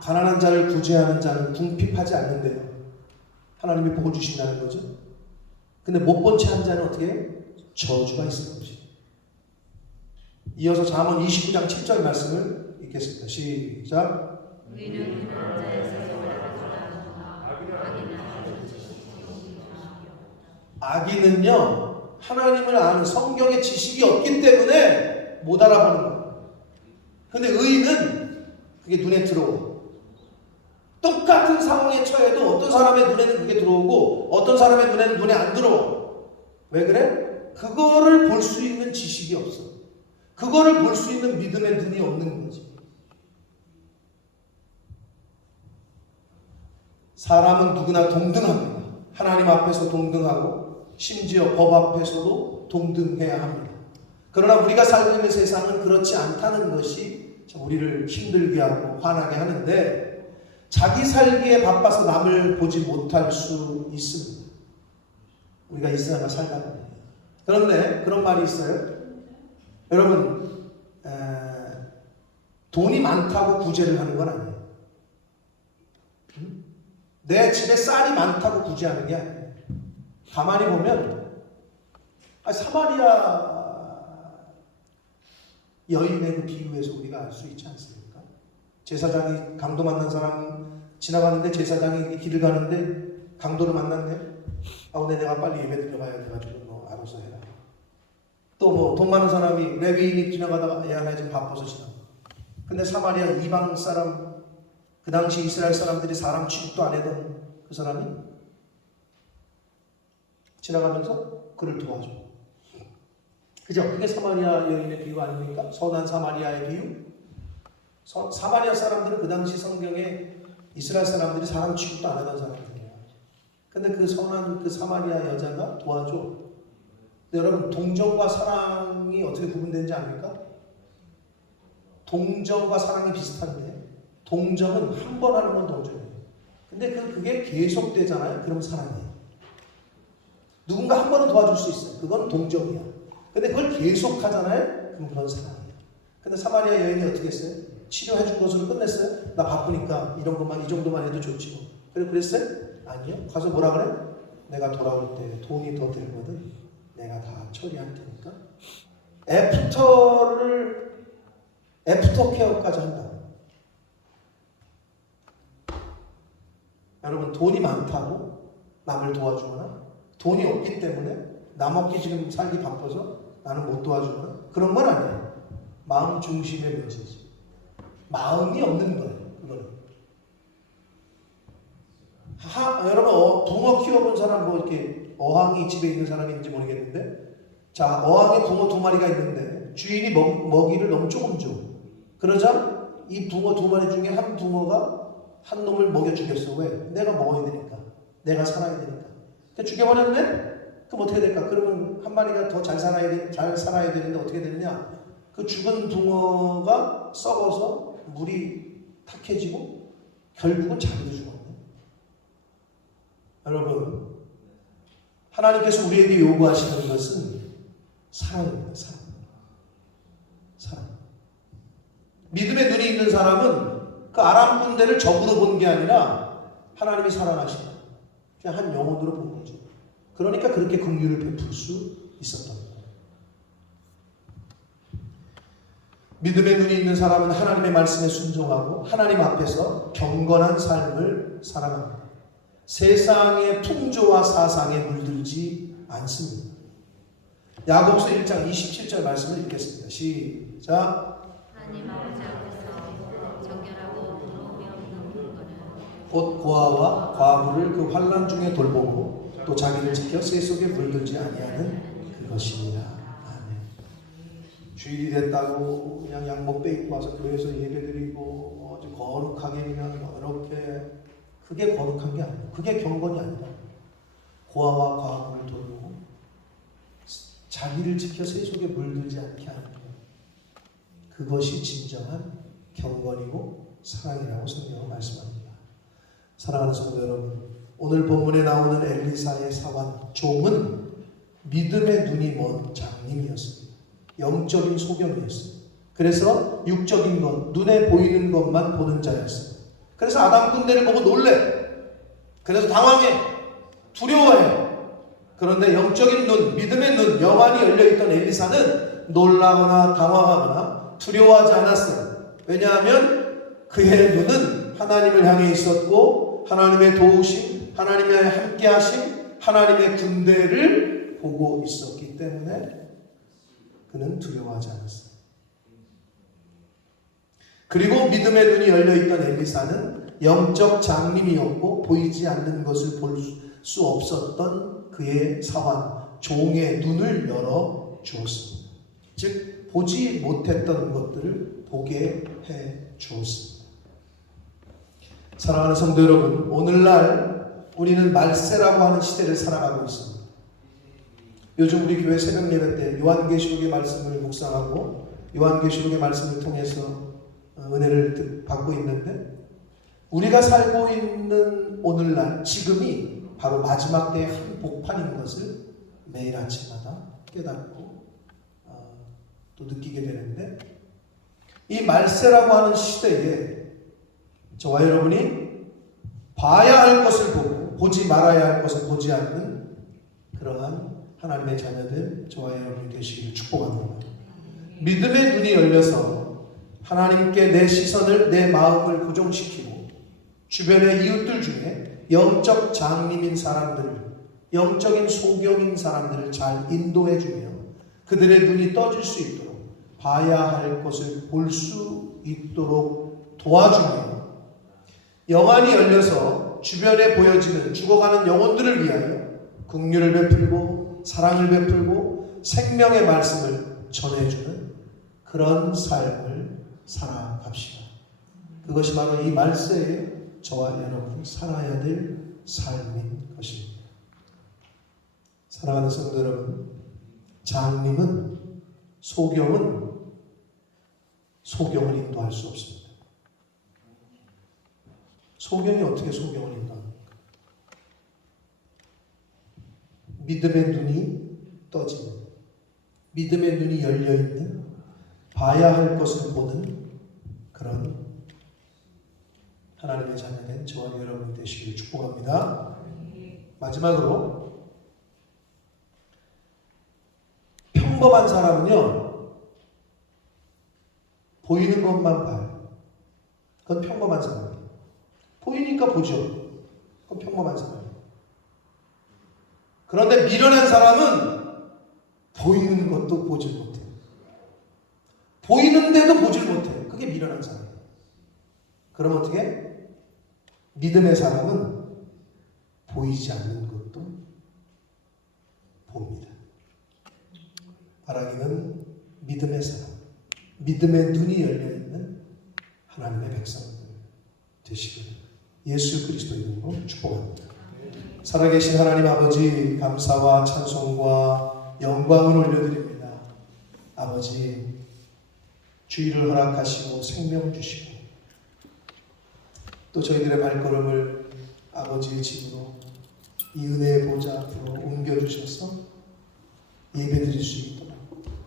가난한 자를 구제하는 자는 궁핍하지 않는데요. 하나님이 복을 주신다는 거죠. 근데 못 본 채 한 자는 어떻게 해요? 저주가 있는 것이죠. 이어서 잠언 29장 7절 말씀을 읽겠습니다. 시작. 악인은요, 하나님을 아는 성경의 지식이 없기 때문에 못 알아보는 거예요. 근데 의인은 그게 눈에 들어오고, 똑같은 상황에 처해도 어떤 사람의 눈에는 그게 들어오고 어떤 사람의 눈에는 눈에 안 들어오. 왜 그래? 그거를 볼 수 있는 지식이 없어. 그거를 볼 수 있는 믿음의 눈이 없는 거지. 사람은 누구나 동등합니다. 하나님 앞에서 동등하고 심지어 법 앞에서도 동등해야 합니다. 그러나 우리가 살고 있는 세상은 그렇지 않다는 것이 우리를 힘들게 하고 화나게 하는데, 자기 살기에 바빠서 남을 보지 못할 수 있습니다. 우리가 이 세상을 살다 보면. 그런데 그런 말이 있어요. 여러분, 돈이 많다고 구제를 하는 건 아니에요. 내 집에 쌀이 많다고 구제하는 게 아니에요. 가만히 보면 사마리아 여인의 그 비유에서 우리가 알 수 있지 않습니까? 제사장이 강도 만난 사람 지나가는데, 제사장이 길을 가는데 강도를 만났네. 근데 내가 빨리 예배 드려가야 돼가지고 너 알아서 해라. 또 뭐 돈 많은 사람이 레위인이 지나가다가 야 나 지금 바빠서 지나가. 근데 사마리아 이방 사람, 그 당시 이스라엘 사람들이 사람 취급도 안 하던 그 사람이 지나가면서 그를 도와줘. 그죠? 그게 사마리아 여인의 비유 아닙니까? 선한 사마리아의 비유. 사마리아 사람들은 그 당시 성경에 이스라엘 사람들이 사람 취급도 안 하던 사람들이에요. 근데 그 선한 그 사마리아 여자가 도와줘. 근데 여러분, 동정과 사랑이 어떻게 구분되는지 압니까? 동정과 사랑이 비슷한데, 동정은 한 번 하는 건 동정이에요. 근데 그게 계속되잖아요. 그럼 사랑이에요. 누군가 한 번은 도와줄 수 있어요. 그건 동정이야. 근데 그걸 계속 하잖아요. 그럼 그건 사랑이에요. 근데 사마리아 여인이 어떻게 했어요? 치료해 준 것으로 끝냈어요? 나 바쁘니까 이런 것만, 이 정도만 해도 좋지 뭐. 그랬어요? 아니요. 가서 뭐라 그래? 내가 돌아올 때 돈이 더 들거든. 내가 다 처리할 테니까. 애프터 케어까지 한다. 여러분, 돈이 많다고 남을 도와주거나, 돈이 없기 때문에 남 없기 지금 살기 바빠서 나는 못 도와주거나 그런 건 아니에요. 마음 중심의 문제지. 마음이 없는 거예요. 그거는. 여러분, 붕어 키워본 사람 뭐 이렇게 어항이 집에 있는 사람이 있는지 모르겠는데, 자, 어항에 붕어 2마리가 있는데 주인이 먹이를 너무 조금 줘. 그러자 이 붕어 2마리 중에 한 붕어가 한 놈을 먹여 죽였어. 왜? 내가 먹어야 되니까. 내가 살아야 되니까. 그러니까 죽여버렸네? 그럼 어떻게 될까? 그러면 한 마리가 더 잘 살아야 되는데 어떻게 되느냐? 그 죽은 붕어가 썩어서 물이 탁해지고 결국은 자기도 죽었네. 여러분, 하나님께서 우리에게 요구하시는 것은 사랑입니다. 사랑. 믿음의 눈이 있는 사람은 그 아람 군대를 적으로 본 게 아니라 하나님이 사랑하시다. 그냥 한 영혼으로 본 거죠. 그러니까 그렇게 긍휼을 베풀 수 있었던 거예요. 믿음의 눈이 있는 사람은 하나님의 말씀에 순종하고 하나님 앞에서 경건한 삶을 살아갑니다. 세상의 풍조와 사상에 물들지 않습니다. 야고보서 1장 27절 말씀을 읽겠습니다. 시작. 하나님 아버지 앞에서 정결하고 부러움이 없는 경건은 곧 고아와 과부를 그 환난 중에 돌보고 또 자기를 지켜 새 속에 물들지 아니하는 그것입니다. 아멘. 주일이 됐다고 그냥 양복 빼입고 와서 교회에서 예배드리고 아주 거룩하게 그냥 이렇게, 그게 거룩한 게 아니에요. 그게 경건이 아니라 고아와 과부를 돌보고 자기를 지켜 새 속에 물들지 않게 하는 것, 그것이 진정한 경건이고 사랑이라고 성경은 말씀합니다. 사랑하는 성도 여러분, 오늘 본문에 나오는 엘리사의 사환 종은 믿음의 눈이 먼 장님이었습니다. 영적인 소경이었습니다. 그래서 육적인 것, 눈에 보이는 것만 보는 자였습니다. 그래서 아담 군대를 보고 놀래. 그래서 당황해. 두려워해. 그런데 영적인 눈, 믿음의 눈, 영안이 열려있던 엘리사는 놀라거나 당황하거나 두려워하지 않았어요. 왜냐하면 그의 눈은 하나님을 향해 있었고 하나님의 도우심, 하나님의 함께하심, 하나님의 군대를 보고 있었기 때문에 그는 두려워하지 않았어요. 그리고 믿음의 눈이 열려있던 엘리사는 영적 장님이었고 보이지 않는 것을 볼 수 없었던 그의 사환, 종의 눈을 열어 주었습니다. 즉 보지 못했던 것들을 보게 해 주었습니다. 사랑하는 성도 여러분, 오늘날 우리는 말세라고 하는 시대를 살아가고 있습니다. 요즘 우리 교회 새벽 예배 때 요한계시록의 말씀을 묵상하고 요한계시록의 말씀을 통해서 은혜를 받고 있는데, 우리가 살고 있는 오늘날 지금이 바로 마지막 때의 한 복판인 것을 매일 아침마다 깨닫고 또 느끼게 되는데, 이 말세라고 하는 시대에 저와 여러분이 봐야 할 것을 보고 보지 말아야 할 것을 보지 않는 그러한 하나님의 자녀들 저와 여러분이 되시기를 축복합니다. 믿음의 눈이 열려서 하나님께 내 시선을, 내 마음을 고정시키고 주변의 이웃들 중에 영적 장님인 사람들을 영적인 소경인 사람들을 잘 인도해주며 그들의 눈이 떠질 수 있도록 봐야 할 것을 볼 수 있도록 도와주며 영안이 열려서 주변에 보여지는 죽어가는 영혼들을 위하여 긍휼을 베풀고 사랑을 베풀고 생명의 말씀을 전해주는 그런 삶을 살아갑시다. 그것이 바로 이 말세에 저와 여러분이 살아야 될 삶인 것입니다. 사랑하는 성도 여러분, 장님은 소경을 인도할 수 없습니다. 소경이 어떻게 소경을 인도합니까? 믿음의 눈이 떠지는, 믿음의 눈이 열려있는, 봐야 할 것을 보는 그런 하나님의 자녀된 저와 여러분이 되시길 축복합니다. 마지막으로 평범한 사람은요 보이는 것만 봐요. 그건 평범한 사람이에요. 보이니까 보죠. 그건 평범한 사람이에요. 그런데 미련한 사람은 보이는 것도 보질 못해요. 보이는데도 보질 못해요. 그게 미련한 사람이에요. 그럼 어떻게? 믿음의 사람은 보이지 않는 것도 봅니다. 바라기는 믿음의 사람, 믿음의 눈이 열려있는 하나님의 백성들 되시길 예수 그리스도 이름으로 축복합니다. 살아계신 하나님 아버지, 감사와 찬송과 영광을 올려드립니다. 아버지, 주의를 허락하시고 생명 주시고 또 저희들의 발걸음을 아버지의 집으로 이 은혜의 보좌 앞으로 옮겨주셔서 예배드릴 수 있도록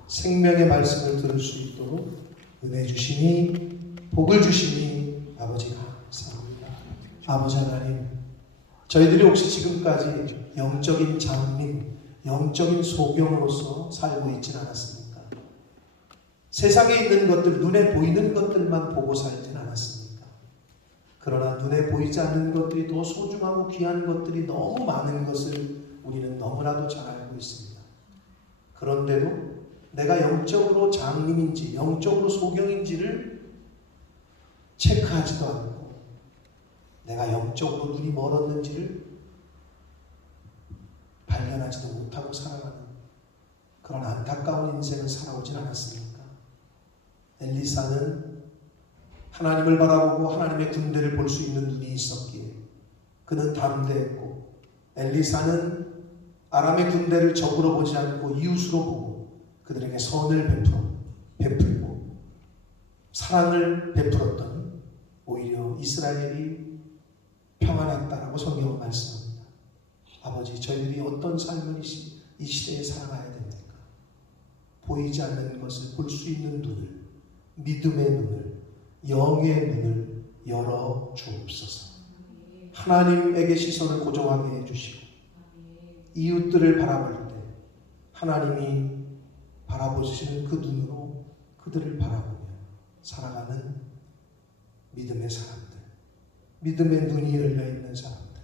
생명의 말씀을 들을 수 있도록 은혜 주시니 복을 주시니 아버지 감사합니다. 아버지 하나님, 저희들이 혹시 지금까지 영적인 장님, 영적인 소경으로서 살고 있진 않았습니까? 세상에 있는 것들, 눈에 보이는 것들만 보고 살진 않았습니까? 그러나 눈에 보이지 않는 것들이 더 소중하고 귀한 것들이 너무 많은 것을 우리는 너무나도 잘 알고 있습니다. 그런데도 내가 영적으로 장님인지 영적으로 소경인지를 체크하지도 않고 내가 영적으로 눈이 멀었는지를 발견하지도 못하고 살아가는 그런 안타까운 인생을 살아오진 않았습니까? 엘리사는 하나님을 바라보고 하나님의 군대를 볼 수 있는 눈이 있었기에 그는 담대했고, 엘리사는 아람의 군대를 적으로 보지 않고 이웃으로 보고 그들에게 선을 베풀고 사랑을 베풀었던 오히려 이스라엘이 평안했다라고 성경은 말씀합니다. 아버지, 저희들이 어떤 삶을 이 시대에 살아가야 됩니까? 보이지 않는 것을 볼 수 있는 눈을, 믿음의 눈을, 영의 눈을 열어 주옵소서. 하나님에게 시선을 고정하게 해주시고 이웃들을 바라볼 때 하나님이 바라보시는 그 눈으로 그들을 바라보며 살아가는 믿음의 사람들, 믿음의 눈이 열려있는 사람들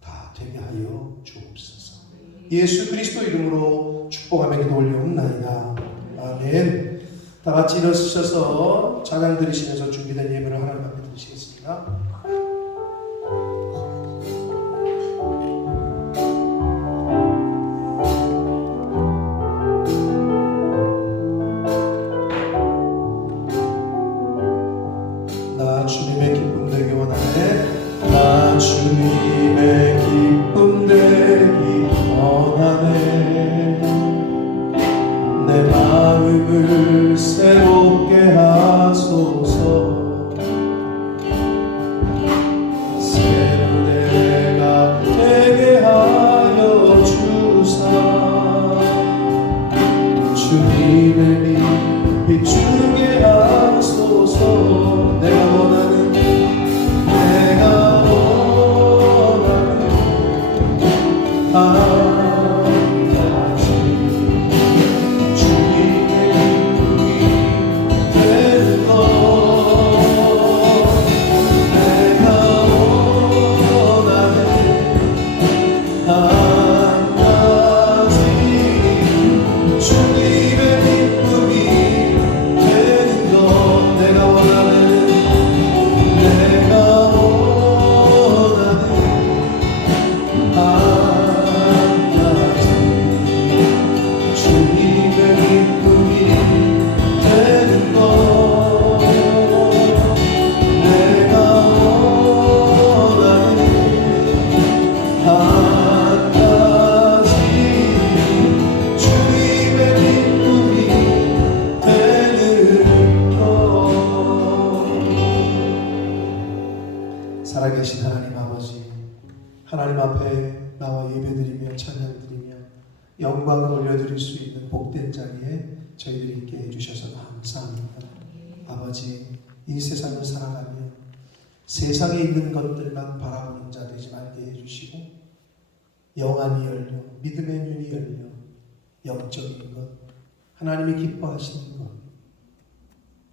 다 되게 하여 주옵소서. 예수 그리스도 이름으로 축복하며 기도 올려옵나이다. 아멘. 다 같이 일어서셔서 찬양 드리시면서 준비된 예배를 하나님 앞에 드리시겠습니다. 나 주님의 기쁨 되기 원하네. 나 주님의 기쁨 되기 원하네. 내 마음을 새롭게 하소서. 새로 내가 되게 하여 주사. 주님의 빛 비추게 하소서. 내가 원하는 영광을 올려드릴 수 있는 복된 자리에 저희들이 있게 해주셔서 감사합니다. 아버지, 이 세상을 살아가며 세상에 있는 것들만 바라보는 자 되지 말게 해주시고 영안이 열려 믿음의 눈이 열려 영적인 것, 하나님이 기뻐하시는 것,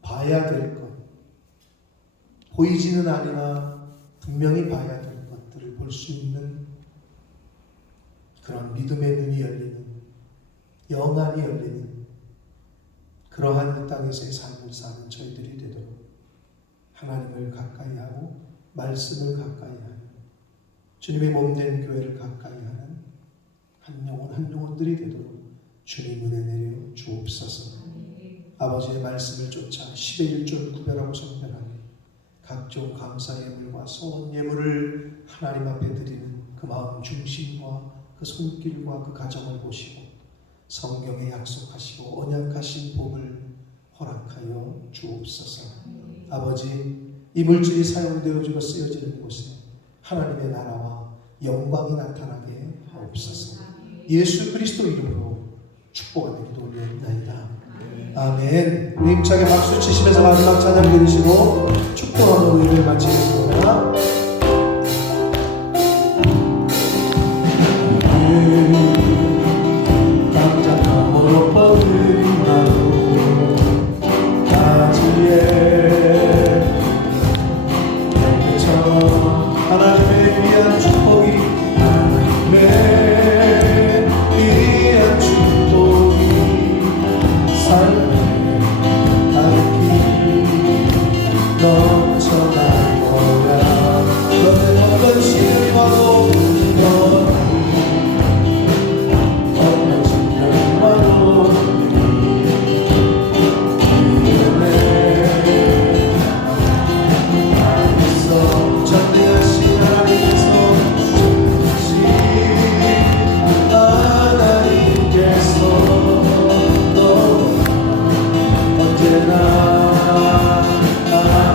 봐야 될 것, 보이지는 않으나 분명히 봐야 될 것들을 볼 수 있는 그런 믿음의 눈이 열리는, 영안이 열리는 그러한 이 땅에서의 삶을 사는 저희들이 되도록 하나님을 가까이 하고 말씀을 가까이 하는, 주님의 몸된 교회를 가까이 하는 한 영혼 한 영혼들이 되도록 주님 은혜 내려 주옵소서. 아버지의 말씀을 쫓아 10의 1조 구별하고 선별하는 각종 감사 예물과 소원 예물을 하나님 앞에 드리는 그 마음 중심과 그 손길과 그 가정을 보시고 성경에 약속하시고 언약하신 복을 허락하여 주옵소서. 아버지, 이 물질이 사용되어지고 쓰여지는 곳에 하나님의 나라와 영광이 나타나게 하옵소서. 예수 그리스도 이름으로 축복하며 기도드리옵나이다. 아멘. 우리 힘차게 박수 치시면서 마지막 찬양 드리시고 축복하며 예배를 마치겠습니다. 깜짝함으로 뻗은 나무 가지에 영처럼 하나님의 위한 축복이, 하나님의 위한 축복이 삶에 가득히 넘쳐날 거야. 너는 어떤 시련이 와도, 어떤 시련이 와도 전능하신 하나님께서 언제나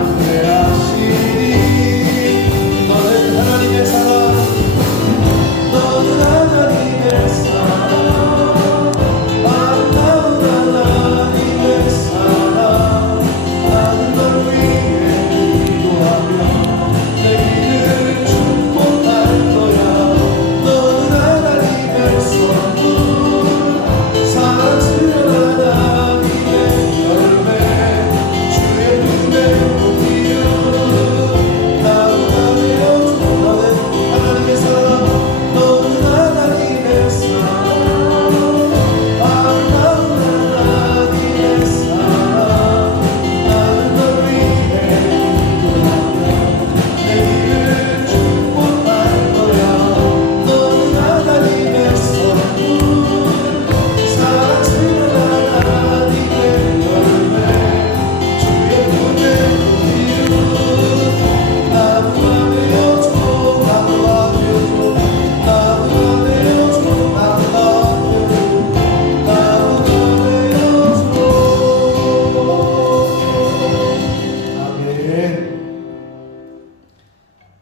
함께하시니 너는 하나님의 사랑, 너는 하나님의 사랑, 아름다운 하나님의 사랑. 나는 널 위해 기도하며 내일을 축복할 거야. 너는 하나님의 선물, 사랑스러운 하나님의 열매, 주의 품에 옮기려 나무가 되어줘. 너는 하나님의 사랑, 너는 하나님의 사랑, 아름다운 하나님의 사랑. 나는 널 위해 기도하며 내일을 축복할 거야. 너는 하나님의 선물, 사랑스러운 하나님의 열매, 주의 품에 옮기려 나무가 되어줘. 나무가 되어줘. 나무가 되어줘. 나무가 되어줘. 아멘.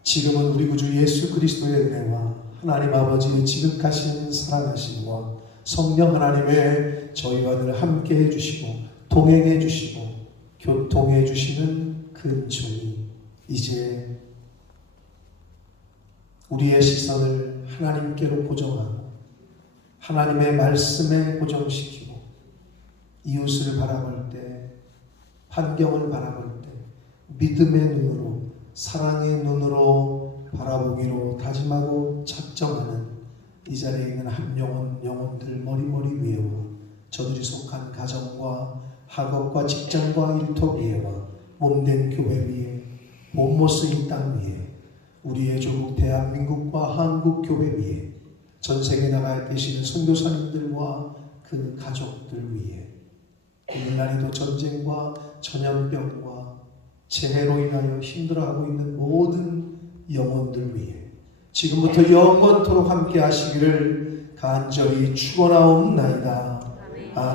지금은 우리 구주 예수 그리스도의 은혜와 하나님 아버지의 지극하신 사랑하심과 성령 하나님의 저희와 늘 함께 해주시고 동행해 주시고 교통해 주시는 그 은총이 이제 우리의 시선을 하나님께로 고정하고 하나님의 말씀에 고정시키고 이웃을 바라볼 때, 환경을 바라볼 때 믿음의 눈으로, 사랑의 눈으로 바라보기로 다짐하고 작정하는 이 자리에 있는 한 영혼들 머리머리 위에와 저들이 속한 가정과 학업과 직장과 일터 위에와 몸된 교회 위에, 몸못 이 땅 위에, 우리의 조국 대한민국과 한국 교회 위에, 전 세계에 나가 계시는 선교사님들과 그 가족들 위에, 오늘날에도 전쟁과 전염병과 재해로 인하여 힘들어하고 있는 모든 영혼들 위해 지금부터 영원토록 함께 하시기를 간절히 축원하옵나이다.